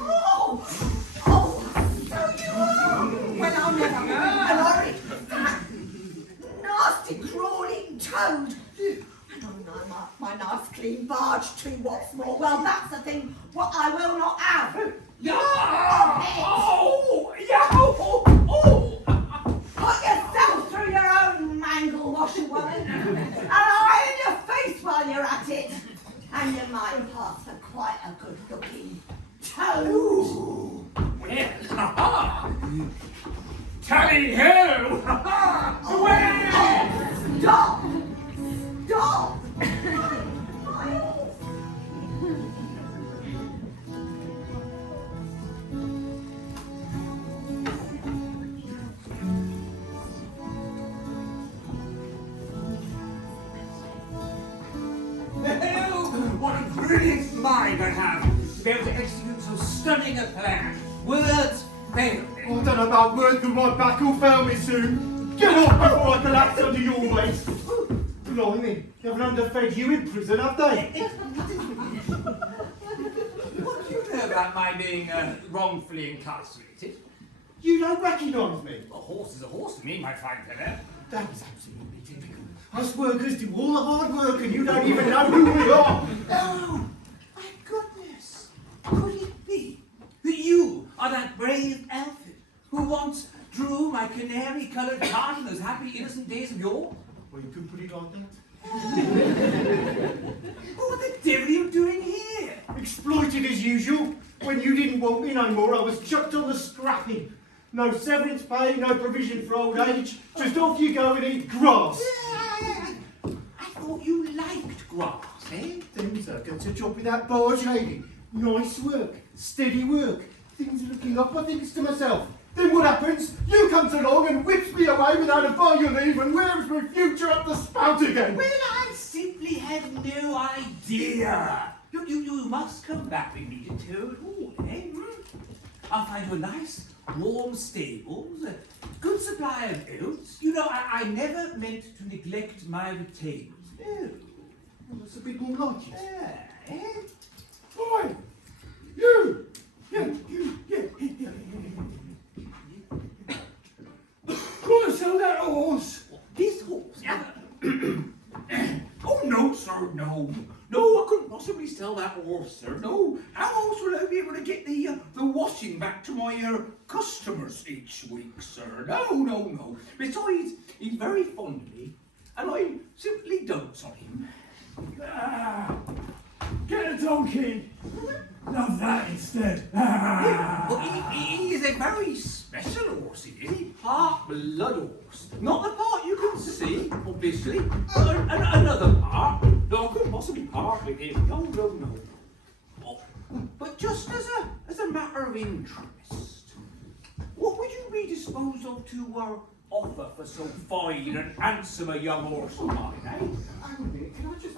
Oh, so you are. Well, I'll never be an horrid, fat, nasty, crawling toad. And on my nice clean barge too, what's more. Well, that's the thing what I will not have. Put yourself through your own mangle, washerwoman, and eye in your face while you're at it. And you might pass for quite a good-looking toad. Well, tally-ho! Well! Stop! Stop! My horse. What a brilliant mind I have to be able to execute so stunning a plan. Words fail me. I don't know about words, but my back will fail me soon. Get off before I collapse under your weight. Blimey, they haven't underfed you in prison, have they? What do you know about my being wrongfully incarcerated? You don't recognise me. A horse is a horse to me, my fine fellow. That is absolutely typical. Us workers do all the hard work and you don't even know who we are. Oh, my goodness. Could it be that you are that brave Alfred who once drew my canary-coloured card in those happy, innocent days of yore? Well, you can put it like that. What the devil are you doing here? Exploited as usual. When you didn't want me no more, I was chucked on the scrapping. No severance pay, no provision for old age. Just off you go and eat grass. I thought you liked grass, eh? Things are going to job with that barge lady. Nice work, steady work. Things are looking up, I think to myself. Then what happens? You comes along and whips me away without a by your leave and wears my future up the spout again. Well, I simply had no idea. You must come back with me to Toad Hall, eh? I'll find you a nice, warm stables, a good supply of oats. You know, I never meant to neglect my retainers. No. Well, that's a bit more like it. Yeah, eh? Boy! You! Yeah. Gonna sell that horse? This horse? Yeah. Oh, no, sir, no. No, I couldn't possibly sell that horse, sir. No. How else would I be able to get the washing back to my customers each week, sir? No. Besides, he's very fond of me, and I simply dote on him. Get a donkey! Love that instead. But he is a very special horse, he is. Part blood horse. Not the part you can see, obviously. Another part. No, I couldn't possibly part with him. No. Oh, but just as a matter of interest, what would you be disposed of to offer for so fine and handsome a young horse of mine, eh? Hang on a minute, can I just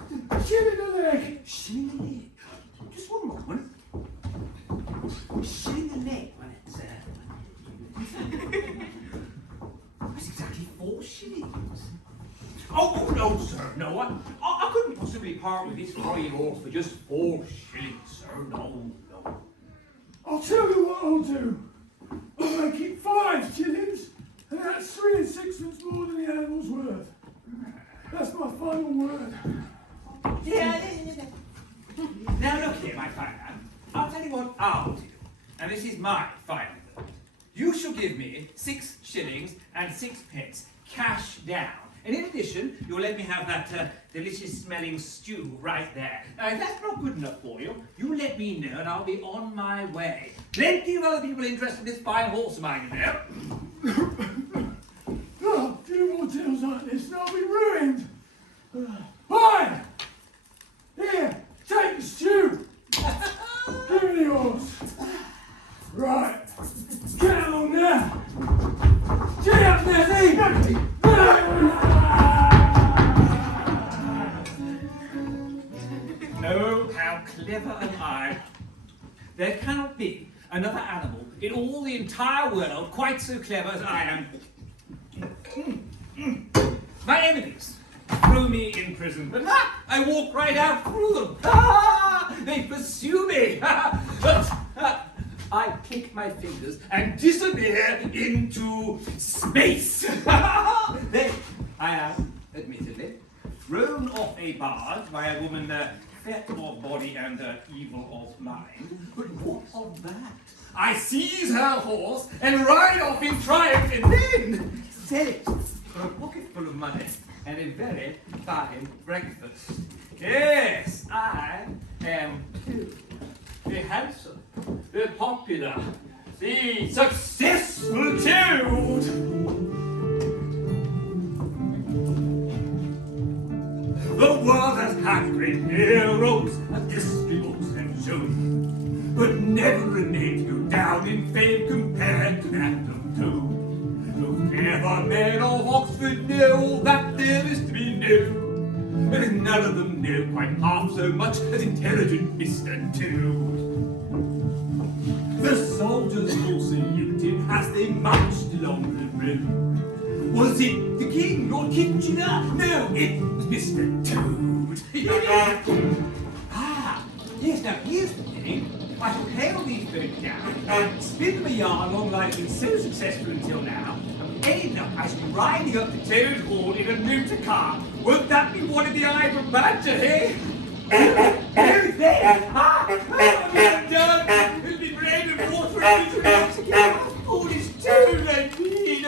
shilling a leg? Shilling a leg? Just one moment. Shilling a leg when it's that's exactly 4 shillings. Oh no, sir, no. I couldn't possibly part with this fine horse for just 4 shillings, sir. No. I'll tell you what I'll do. I'll make it 5 shillings, and that's 3 and 6pence more than the animal's worth. That's my final word. Yeah. Now look here, my fine man. I'll tell you what I'll do. And this is my final word. You shall give me 6 shillings and 6 pence cash down. And in addition, you'll let me have that delicious smelling stew right there. Now, if that's not good enough for you, you let me know and I'll be on my way. Plenty of other people interested in this fine horse of mine, you know. Oh, a few more tales like this and I'll be ruined. Fine! Here, take the stew. Give me yours. Right. Get on there. Get up there, Lee. Oh, how clever am I. There cannot be another animal in all the entire world quite so clever as I am. My enemies threw me in prison, but I walk right out through them. They pursue me. But I click my fingers and disappear into space. Then I am, admittedly, thrown off a barge by a woman fat of body and evil of mind. But what of that? I seize her horse and ride off in triumph and then sell it for a pocket full of money and a very fine breakfast. Yes, I am too. The handsome, the popular, the successful Toad. The world has had great heroes and history books and shows, but never a name to go down in fame compared to that of Toad. Those clever men of Oxford know all that there is to be known, but none of them know quite half so much as intelligent Mr. Toad. The soldiers all salute him as they marched along the road. Was it the king, Lord Kitchener? No, it was Mr. Toad. Yes, now here's the thing. I shall hail these folk down and spin them a yarn long like I've been so successful until now. And with any luck, I shall be riding up to Toad Hall in a motor car. Won't that be one of the Iron Badger, eh? Oh, there! It'll be rain and water and me to relax again. Oh, it's Toad I need.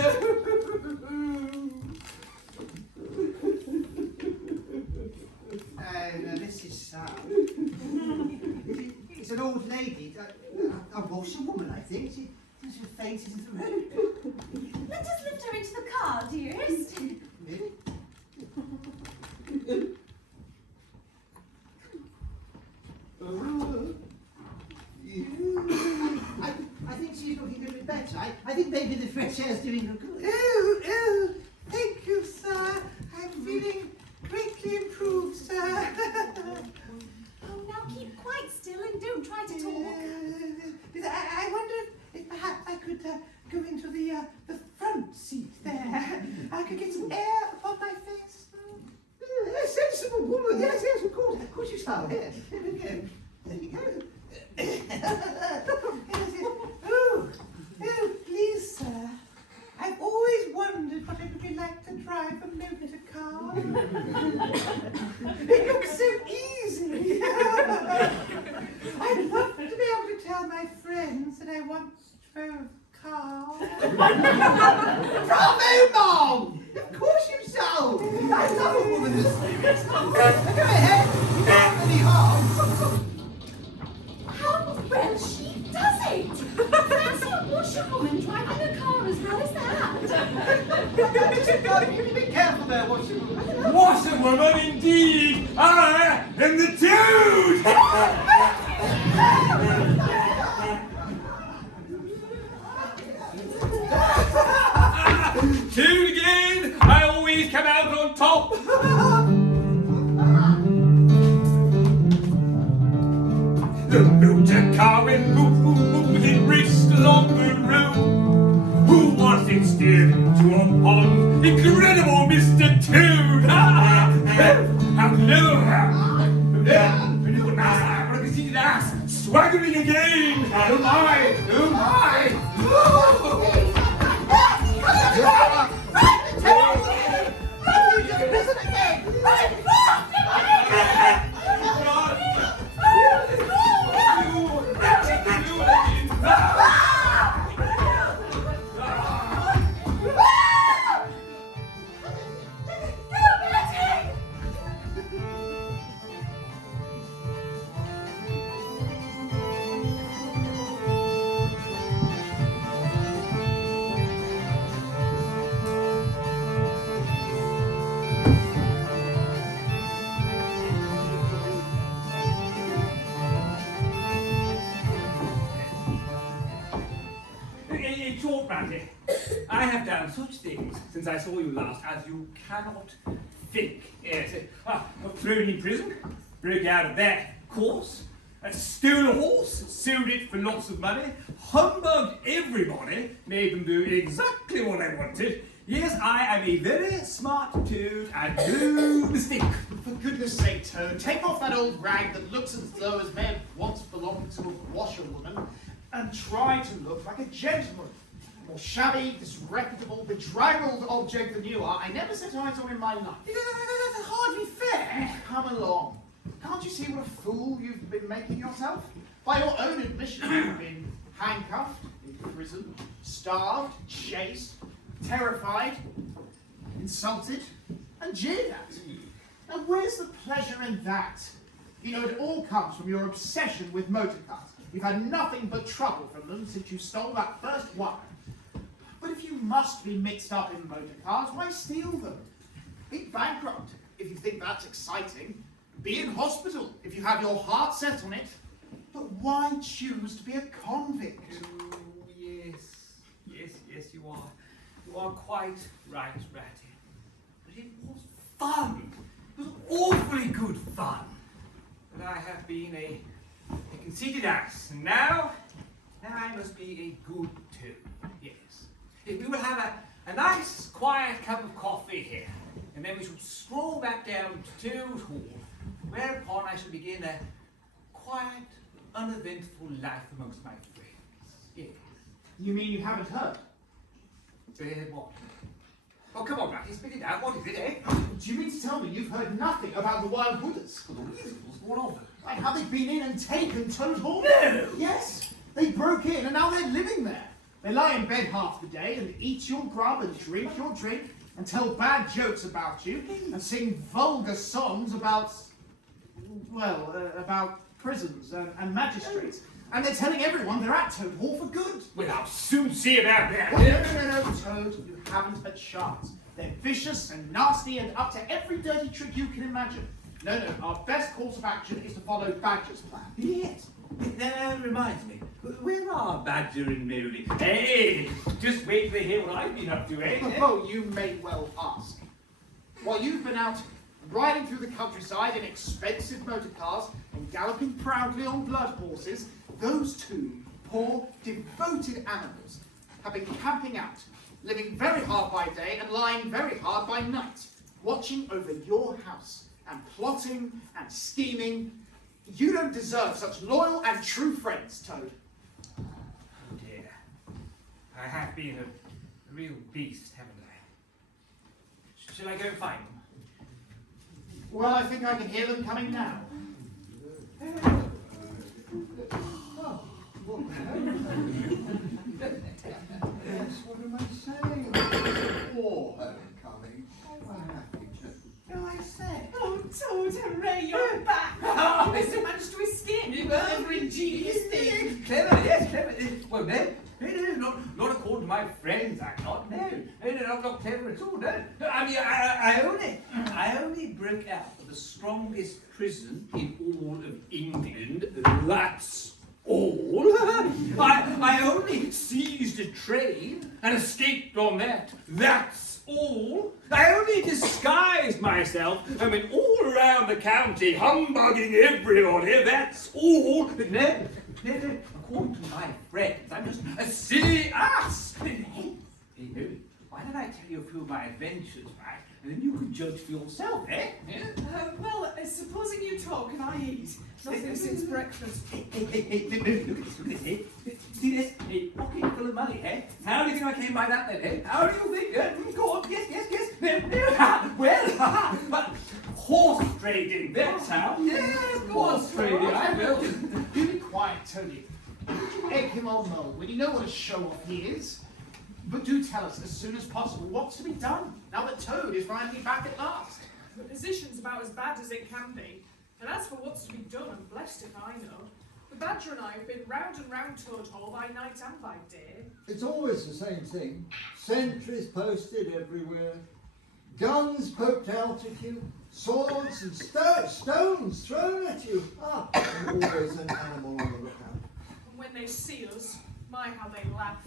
Now this is sad. It's an old lady, a washerwoman, I think. She fainted in the road. Let us lift her into the car, dearest. Really? I think she's looking a bit better. I think maybe the fresh air's doing her good. Oh, thank you, sir. I'm feeling greatly improved, sir. Oh, now keep quite still and don't try to talk. I wonder if perhaps I could go into the front seat there. I could get some air upon my face. A sensible woman. Yes, of course. Of course you shall. Here we go. There you go. Oh, please, sir. I've always wondered what it would be like to drive a motor car. It looks so easy. I'd love to be able to tell my friends that I once drove cars. Bravo, Mom! Of course you shall. I love a woman who's serious. Go ahead. You can't really harm. How well she does it! Fancy a washerwoman driving a car as well as that! You be careful there, washerwoman. Washerwoman indeed! I am the Toad! Toad again! I always come out on top! The motor car went boom, boom, boom, it raced along the road. Who was it steered into a pond? Incredible Mr. Toad! How low! Little ass, a conceited ass, swaggering again! Oh my! Oh my! Run! In short, Ratty, I have done such things since I saw you last as you cannot think. Yes, got thrown in prison, broke out of that course, stole a horse, sold it for lots of money, humbugged everybody, made them do exactly what I wanted. Yes, I am a very smart toad and no mistake. For goodness sake, Toad, take off that old rag that looks as though it may have once belonged to a washerwoman and try to look like a gentleman. A more shabby, disreputable, bedraggled object than you are, I never set eyes on in my life. That's hardly fair. Come along. Can't you see what a fool you've been making yourself? By your own admission, you've been handcuffed, imprisoned, starved, chased, terrified, insulted, and jeered at. Now where's the pleasure in that? You know, it all comes from your obsession with motor cars. You've had nothing but trouble from them since you stole that first one. But if you must be mixed up in motor cars, why steal them? Be bankrupt if you think that's exciting. Be in hospital if you have your heart set on it. But why choose to be a convict? Oh, yes, you are. You are quite right, Ratty. But it was fun. It was awfully good fun. But I have been a conceited ass, and now I must be a good toad. Yes. If we will have a nice, quiet cup of coffee here, and then we shall stroll back down to Toad Hall, whereupon I shall begin a quiet, uneventful life amongst my friends. Yes. You mean you haven't heard? What? Oh, come on, Ratty, spit it out. What is it, eh? Do you mean to tell me you've heard nothing about the Wild Wooders? What of them? Like how they've been in and taken Toad Hall? No! Yes, they broke in and now they're living there. They lie in bed half the day and eat your grub and drink your drink and tell bad jokes about you and sing vulgar songs about, well, about prisons and magistrates. And they're telling everyone they're at Toad Hall for good. Well, I'll soon see about that. No, Toad, you haven't a chance. They're vicious and nasty and up to every dirty trick you can imagine. No, our best course of action is to follow Badger's plan. Yes. That reminds me. Where are Badger and Moley? Hey, just wait till they hear what I've been up to, eh? Oh, you may well ask. While you've been out riding through the countryside in expensive motor cars and galloping proudly on blood horses, those two poor, devoted animals have been camping out, living very hard by day and lying very hard by night, watching over your house and plotting and scheming. You don't deserve such loyal and true friends, Toad. Oh dear. I have been a real beast, haven't I? Shall I go and find them? Well, I think I can hear them coming now. Yes, what am I saying? Poor homecoming. No, I say. Oh, Toad, hooray, you're back! You must have managed to escape. You were every ingenious thing. Clever, yes, clever. Well, no, not according to my friends, I'm not. No, not clever at all, no. I mean, I only broke out of the strongest prison in all of England. That's all. I only seized a train and escaped on that. That's all. I only disguised myself and went all around the county humbugging everybody. That's all. But no, according to my friends, I'm just a silly ass. Hey, why don't I tell you a few of my adventures, right? And then you can judge for yourself, eh? Yeah? Well, supposing you talk and I eat. Nothing since breakfast. Hey, look at this, hey? See this? A pocket full of money, eh? How do you think I came by that then, eh? How do you think? Go on, yes. Well, but horse trading, that's how. Yes, horse trading, I will. You be quiet, Tony. Don't you egg him on, Mo, when you know what a show-off he is. But do tell us as soon as possible what's to be done, now that Toad is finally back at last. The position's about as bad as it can be. And as for what's to be done, I'm blessed if I know. The Badger and I have been round and round Toad Hall by night and by day. It's always the same thing. Sentries posted everywhere. Guns poked out at you. Swords and stones thrown at you. And always an animal on the lookout. And when they see us, my how they laugh.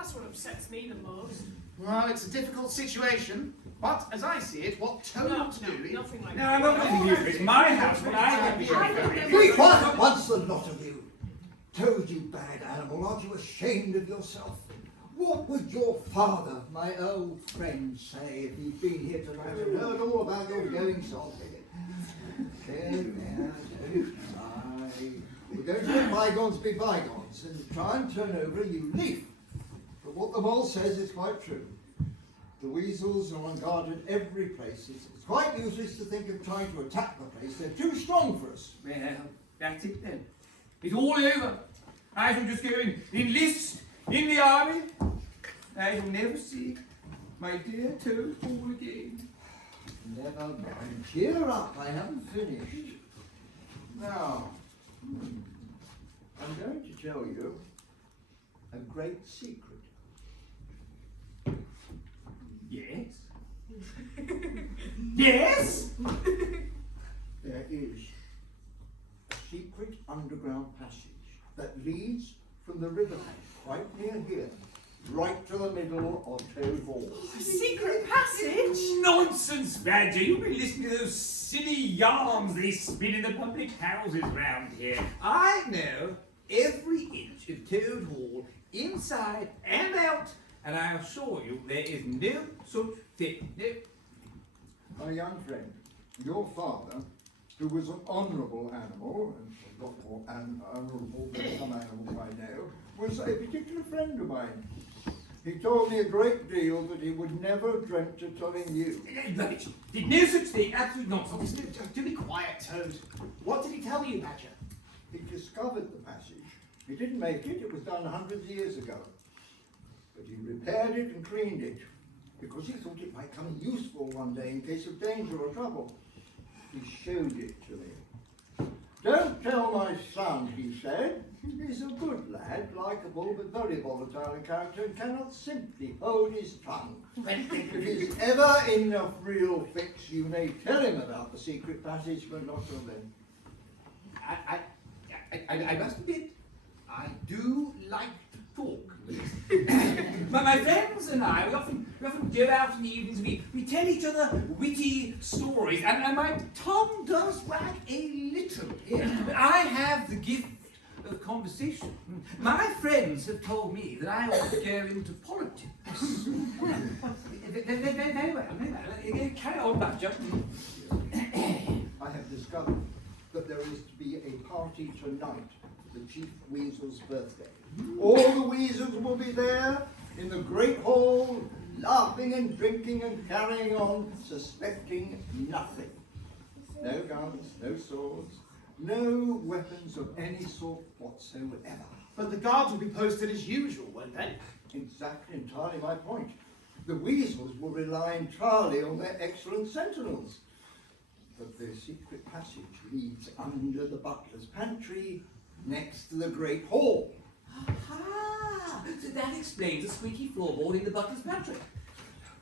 That's what upsets me the most. Well, it's a difficult situation, but as I see it, what Toad's doing... Nothing like No, I'm not letting you. It's my house when I get Be quiet at once, the lot of you. Toad, you bad animal, aren't you ashamed of yourself? What would your father, my old friend, say if he'd been here tonight and heard all about your goings on? We're going to let bygones be bygones and try and turn over a new leaf. But what the mole says is quite true. The weasels are on guard at every place. It's quite useless to think of trying to attack the place. They're too strong for us. Well, that's it then. It's all over. I shall just go and enlist in the army. I shall never see my dear Toad fall again. Never mind. Cheer up, I haven't finished. Now, I'm going to tell you a great secret. Yes? Yes? There is a secret underground passage that leads from the riverbank right near here, right to the middle of Toad Hall. A secret passage? Nonsense, Badger. You've been listening to those silly yarns they spin in the public houses round here. I know every inch of Toad Hall, inside and out, and I assure you there is no such thing. No. My young friend, your father, who was an honourable animal, and a lot more honourable than some animals I know, was a particular friend of mine. He told me a great deal that he would never have dreamt of telling you. Rubbish. Did no such thing. Absolute nonsense. Do be quiet, Toad. What did he tell you, Badger? He discovered the passage. He didn't make it, it was done hundreds of years ago. But he repaired it and cleaned it, because he thought it might come useful one day in case of danger or trouble. He showed it to me. Don't tell my son, he said. He's a good lad, likeable but very volatile in character and cannot simply hold his tongue. If he's ever in a real fix, you may tell him about the secret passage, but not till then. I must admit, I do like to talk. my friends and I, we often go out in the evenings, we tell each other witty stories, and my tongue does wag a little here. But I have the gift of conversation. My friends have told me that I ought to go into politics. Very well. Carry on, Badger. I have discovered that there is to be a party tonight for the Chief Weasel's birthday. All the weasels will be there in the great hall, laughing and drinking and carrying on, suspecting nothing. No guns, no swords, no weapons of any sort whatsoever. But the guards will be posted as usual, won't they? Exactly, entirely my point. The weasels will rely entirely on their excellent sentinels. But their secret passage leads under the butler's pantry, next to the great hall. Ah, so that explains the squeaky floorboard in the butler's pantry.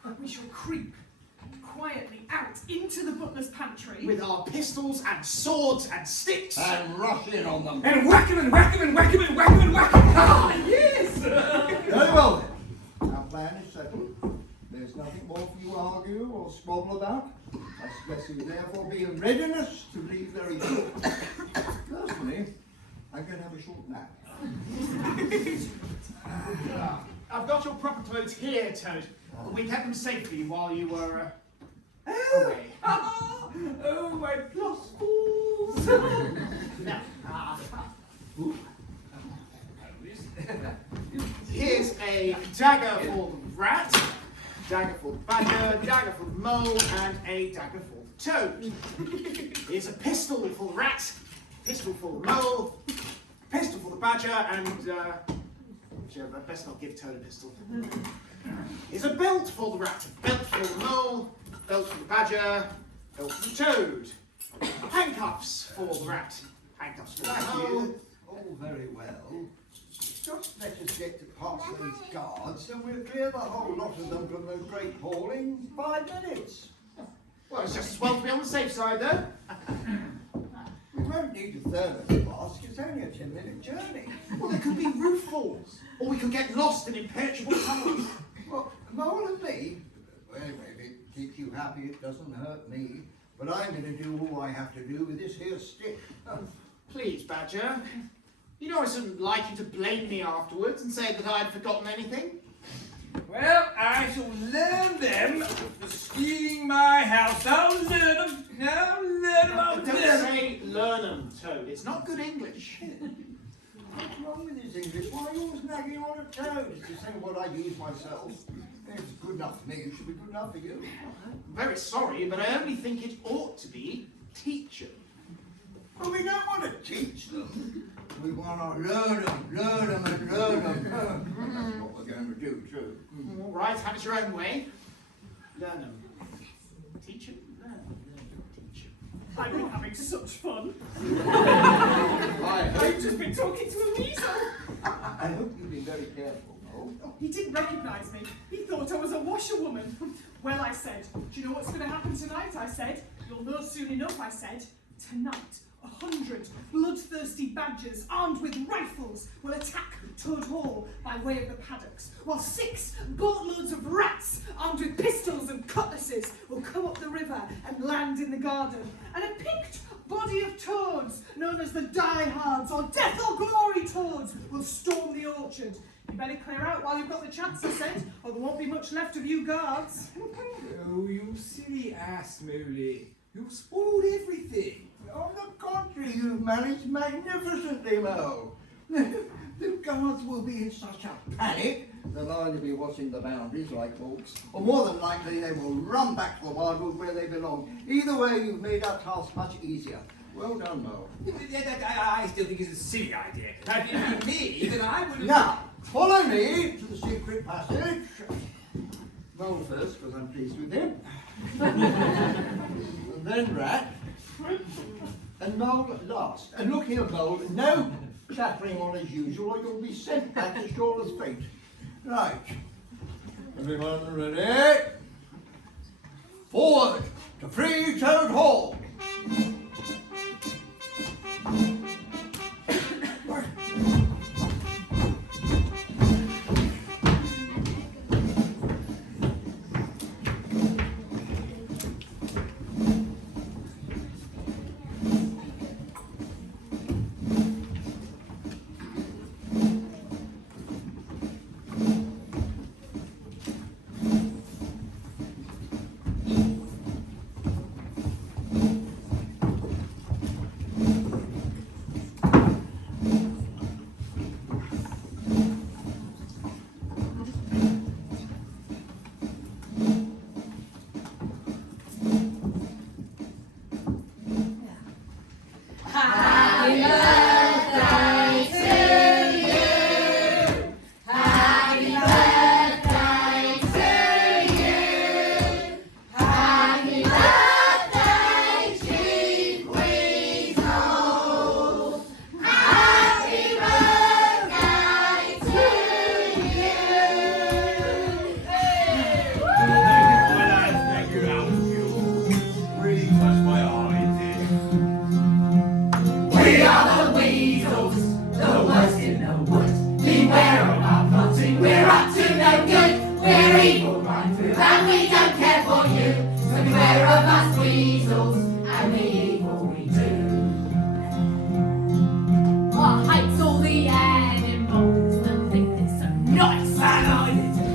And we shall creep quietly out into the butler's pantry with our pistols and swords and sticks and rush in on them. And whack 'em and whack 'em and whack 'em and whack 'em and whack 'em. Ah, yes! Very well then. Our plan is settled. There's nothing more for you to argue or squabble about. I suggest you therefore be in readiness to leave very soon. Personally, I'm going to have a short nap. I've got your proper clothes here, Toad. We kept them safely while you were away. Oh, my plus balls! Now, here's a dagger for the rat, dagger for the badger, dagger for the mole, and a dagger for the toad. Here's a pistol for the rat, pistol for the mole, pistol for the badger, and I'd best not give Toad a pistol. Here's a belt for the rat, belt for the mole, belt for the badger, belt for the toad. Handcuffs for the rat, handcuffs for the mole. All very well. Just let us get past those guards and we'll clear the whole lot of them from the great hall in 5 minutes. Well, it's just as well to be on the safe side, though. We won't don't need a thermos flask, it's only a 10-minute journey. Well, there could be roof falls, or we could get lost in impenetrable tunnels. Well, Mole and me, well, anyway, if it keeps you happy, it doesn't hurt me. But I'm going to do all I have to do with this here stick. Please, Badger. You know I shouldn't like you to blame me afterwards and say that I'd forgotten anything. Well, I shall learn them for stealing my house. I'll learn them. I'll learn them. I'll Don't learn them. say learn 'em, Toad. It's not good English. What's wrong with this English? Why are you always nagging on a Toad? It's the same what I use myself. If it's good enough for me, it should be good enough for you. I'm very sorry, but I only think it ought to be teacher. Well, we don't want to teach them. We want to learn them, and learn them. That's what we're going to do, too. All right, have it your own way. Learn 'em. Teach 'em. Learn 'em. Teach 'em. I've been having such fun. I I've just been talking to a weasel. hope you've been very careful, Mole. Oh, he didn't recognise me. He thought I was a washerwoman. Well, I said, do you know what's going to happen tonight? I said, you'll know soon enough, I said. Tonight, 100 bloodthirsty badgers armed with rifles will attack Toad Hall by way of the paddocks, while 6 boatloads of rats armed with pistols and cutlasses will come up the river and land in the garden, and a picked body of toads, known as the diehards or death or glory toads, will storm the orchard. You better clear out while you've got the chance, I said, or there won't be much left of you guards. Oh, you silly ass, Molly. You've spoiled everything. On the contrary, you've managed magnificently, Mole. The guards will be in such a panic, they'll either be watching the boundaries like hawks, or more than likely they will run back to the wildwood where they belong. Either way, you've made our task much easier. Well done, Mole. I still think it's a silly idea. If it been me, then I would have... Now, follow me to the secret passage. Mole first, because I'm pleased with him. And then Rat. And Mole at last. And look here, Mole, no chattering on as usual, or you'll be sent back to shoreless fate. Right. Everyone ready? Forward to Free Toad Hall.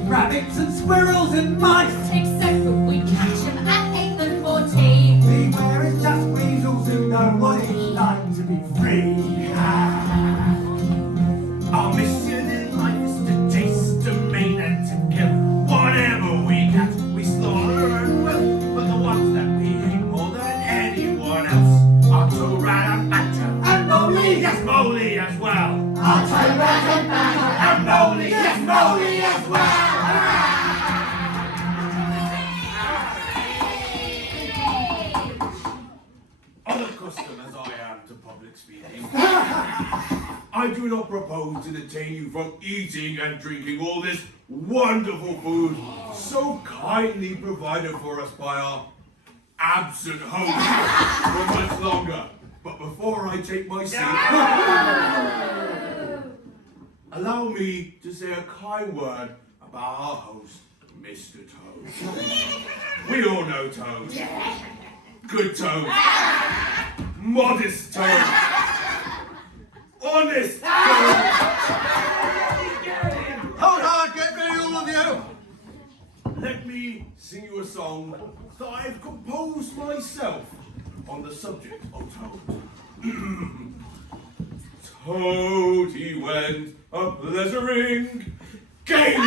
Rabbits and squirrels and mice. Except when we catch them and eat them for tea. Beware, it's just weasels who know what it's like to be free. Our mission in life is to chase, to maim, and to kill. Whatever we catch, we slaughter and will. But the ones that we hate more than anyone else are Toad, Rat, and Badger. And Molly! Yes, Molly as well. I'll tell you Rat and Badger. And Molly, Yes, Molly as well! Unaccustomed as I am to public speaking, I do not propose to detain you from eating and drinking all this wonderful food so kindly provided for us by our absent host for much longer. But before I take my seat, allow me to say a kind word about our host, Mr. Toad. We all know Toad. Good Toad. Modest Toad. Honest Toad. Hold on, get ready, all of you. Let me sing you a song that I've composed myself on the subject of Toad. Toad, he went a-pleasuring, gaily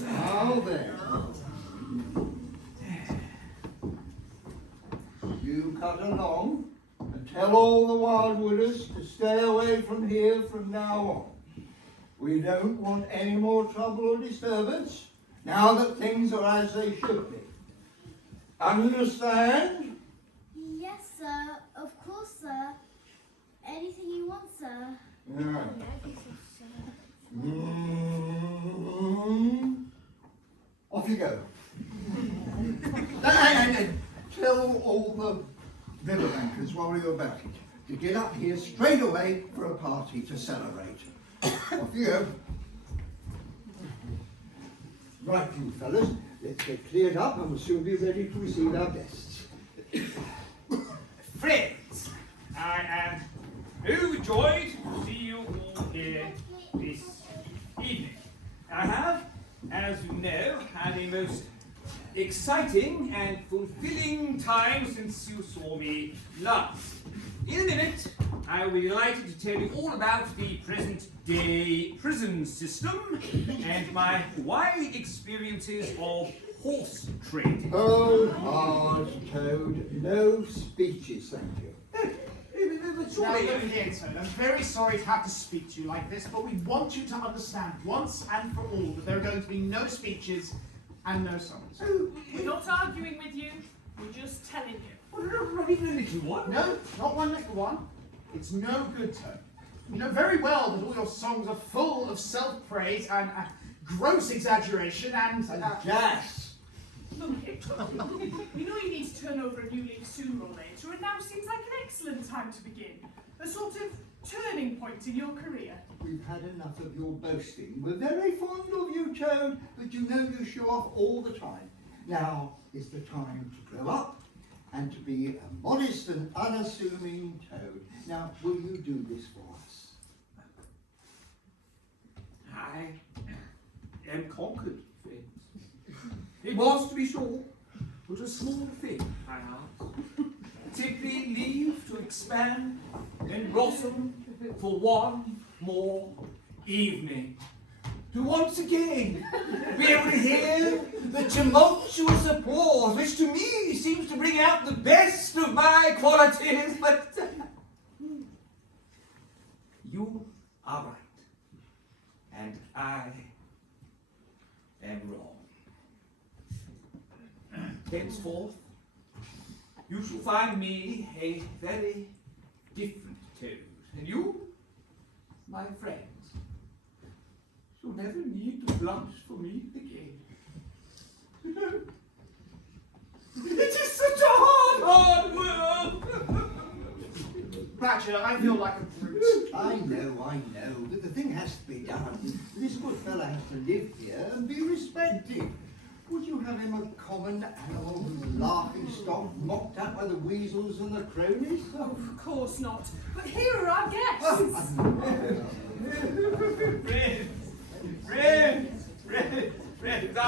Now then. You cut along and tell all the wildwooders to stay away from here from now on. We don't want any more trouble or disturbance now that things are as they should be. Understand? Yes, sir. Of course, sir. Anything you want, sir. Yeah. Off you go. And tell all the villa bankers while you're about it to get up here straight away for a party to celebrate. Off you go. Right, you fellas, let's get cleared up and we'll soon be ready to receive our guests. Friends, I am overjoyed to see you all here this evening. I have, as you know, had a most exciting and fulfilling time since you saw me last. In a minute, I will be delighted to tell you all about the present-day prison system and my wide experiences of horse trading. Oh, hard Toad, no speeches, thank you. Now, look here, Toad, I'm very sorry to have to speak to you like this, but we want you to understand once and for all that there are going to be no speeches and no songs. We're not arguing with you, we're just telling you. Not even a little one? No, not one little one. It's no good, Toad. You know very well that all your songs are full of self-praise and gross exaggeration and gas. Look, you know you need to turn over a new leaf sooner or later, and now seems like an excellent time to begin. A sort of turning point in your career. We've had enough of your boasting. We're very fond of you, Toad, but you know you show off all the time. Now is the time to grow up and to be a modest and unassuming Toad. Now, will you do this for us? I am conquered, friends. It was, to be sure, but a small thing, I asked. Simply leave to expand and blossom for one more evening. To once again be able to hear the tumultuous applause, which to me seems to bring out the best of my qualities, but you are right, and I am wrong. Henceforth, you shall find me a very different Toad, and you, my friends, shall never need to blush for me again. It is such a hard world! Badger, I feel like a brute. I know, but the thing has to be done. This good fella has to live here and be respected. Would you have him a common animal who's a laughing stock, mocked at by the weasels and the cronies? Oh, of course not. But here are our guests. Friends, I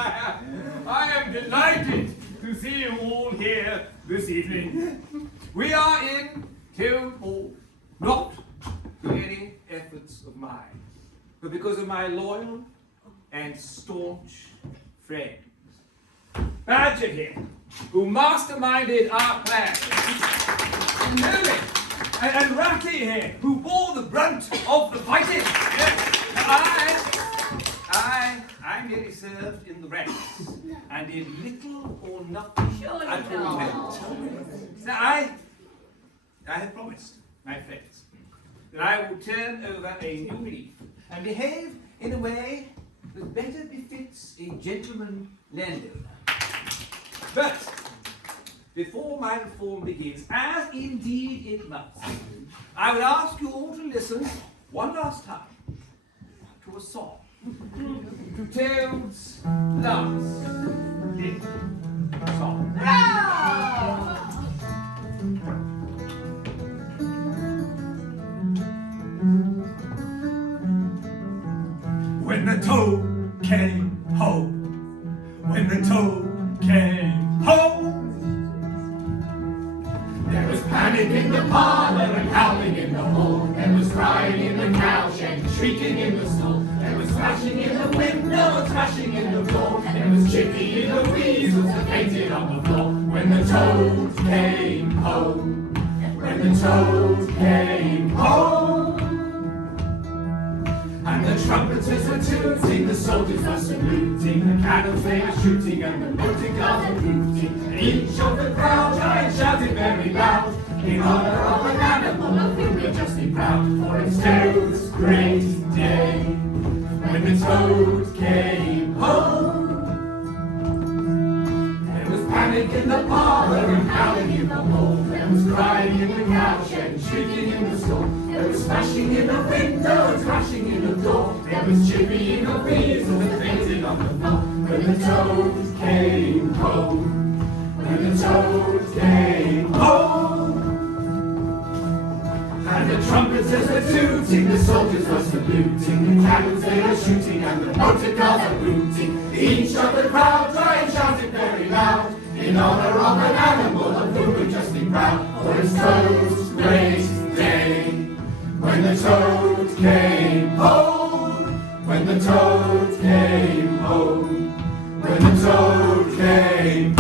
am delighted to see you all here this evening. We are in Gill Hall, not to any effort but because of my loyal and staunch friends. Badger here, who masterminded our plan. And Merlin, and Ratty here, who bore the brunt of the fighting. I merely served in the ranks and did little or nothing Surely at the not. moment. Now, I have promised my friends that I will turn over a new leaf and behave in a way that better befits a gentleman landowner. But before my reform begins, as indeed it must, I would ask you all to listen one last time to a song. To Toad's last hit song. When the toad came home, when the toad came home, there was panic in the parlor and howling in the hall. There was crying in the cowshed and shrieking in the stall. There was smashing in the window and smashing in the door. There was chippy in the weasels that fainted on the floor. When the toad came home, when the toad came home, and the trumpeters were tooting, the soldiers were saluting, the cannons they were shooting, and the motor cars were rooting. And each of the crowd giant shouted very loud, in honor of an animal of whom we're justly proud, for it's Toad's great day, when the toad came home. There was panic in the parlor and howling in the hall. There was crying in the cowshed and shrieking in the stall. There was smashing in the window and smashing in the door. There was chippy in the weasels that fainted on the floor. When the toad came home, when the toad came home, and the trumpeters were tooting, the soldiers were saluting, the cannons they were shooting, and the motor cars were hooting. Each of the crowd tried shouted very loud, in honor of an animal of whom we're justly proud, for it's Toad's great day, when the toad came home, when the toad came home, when the toad came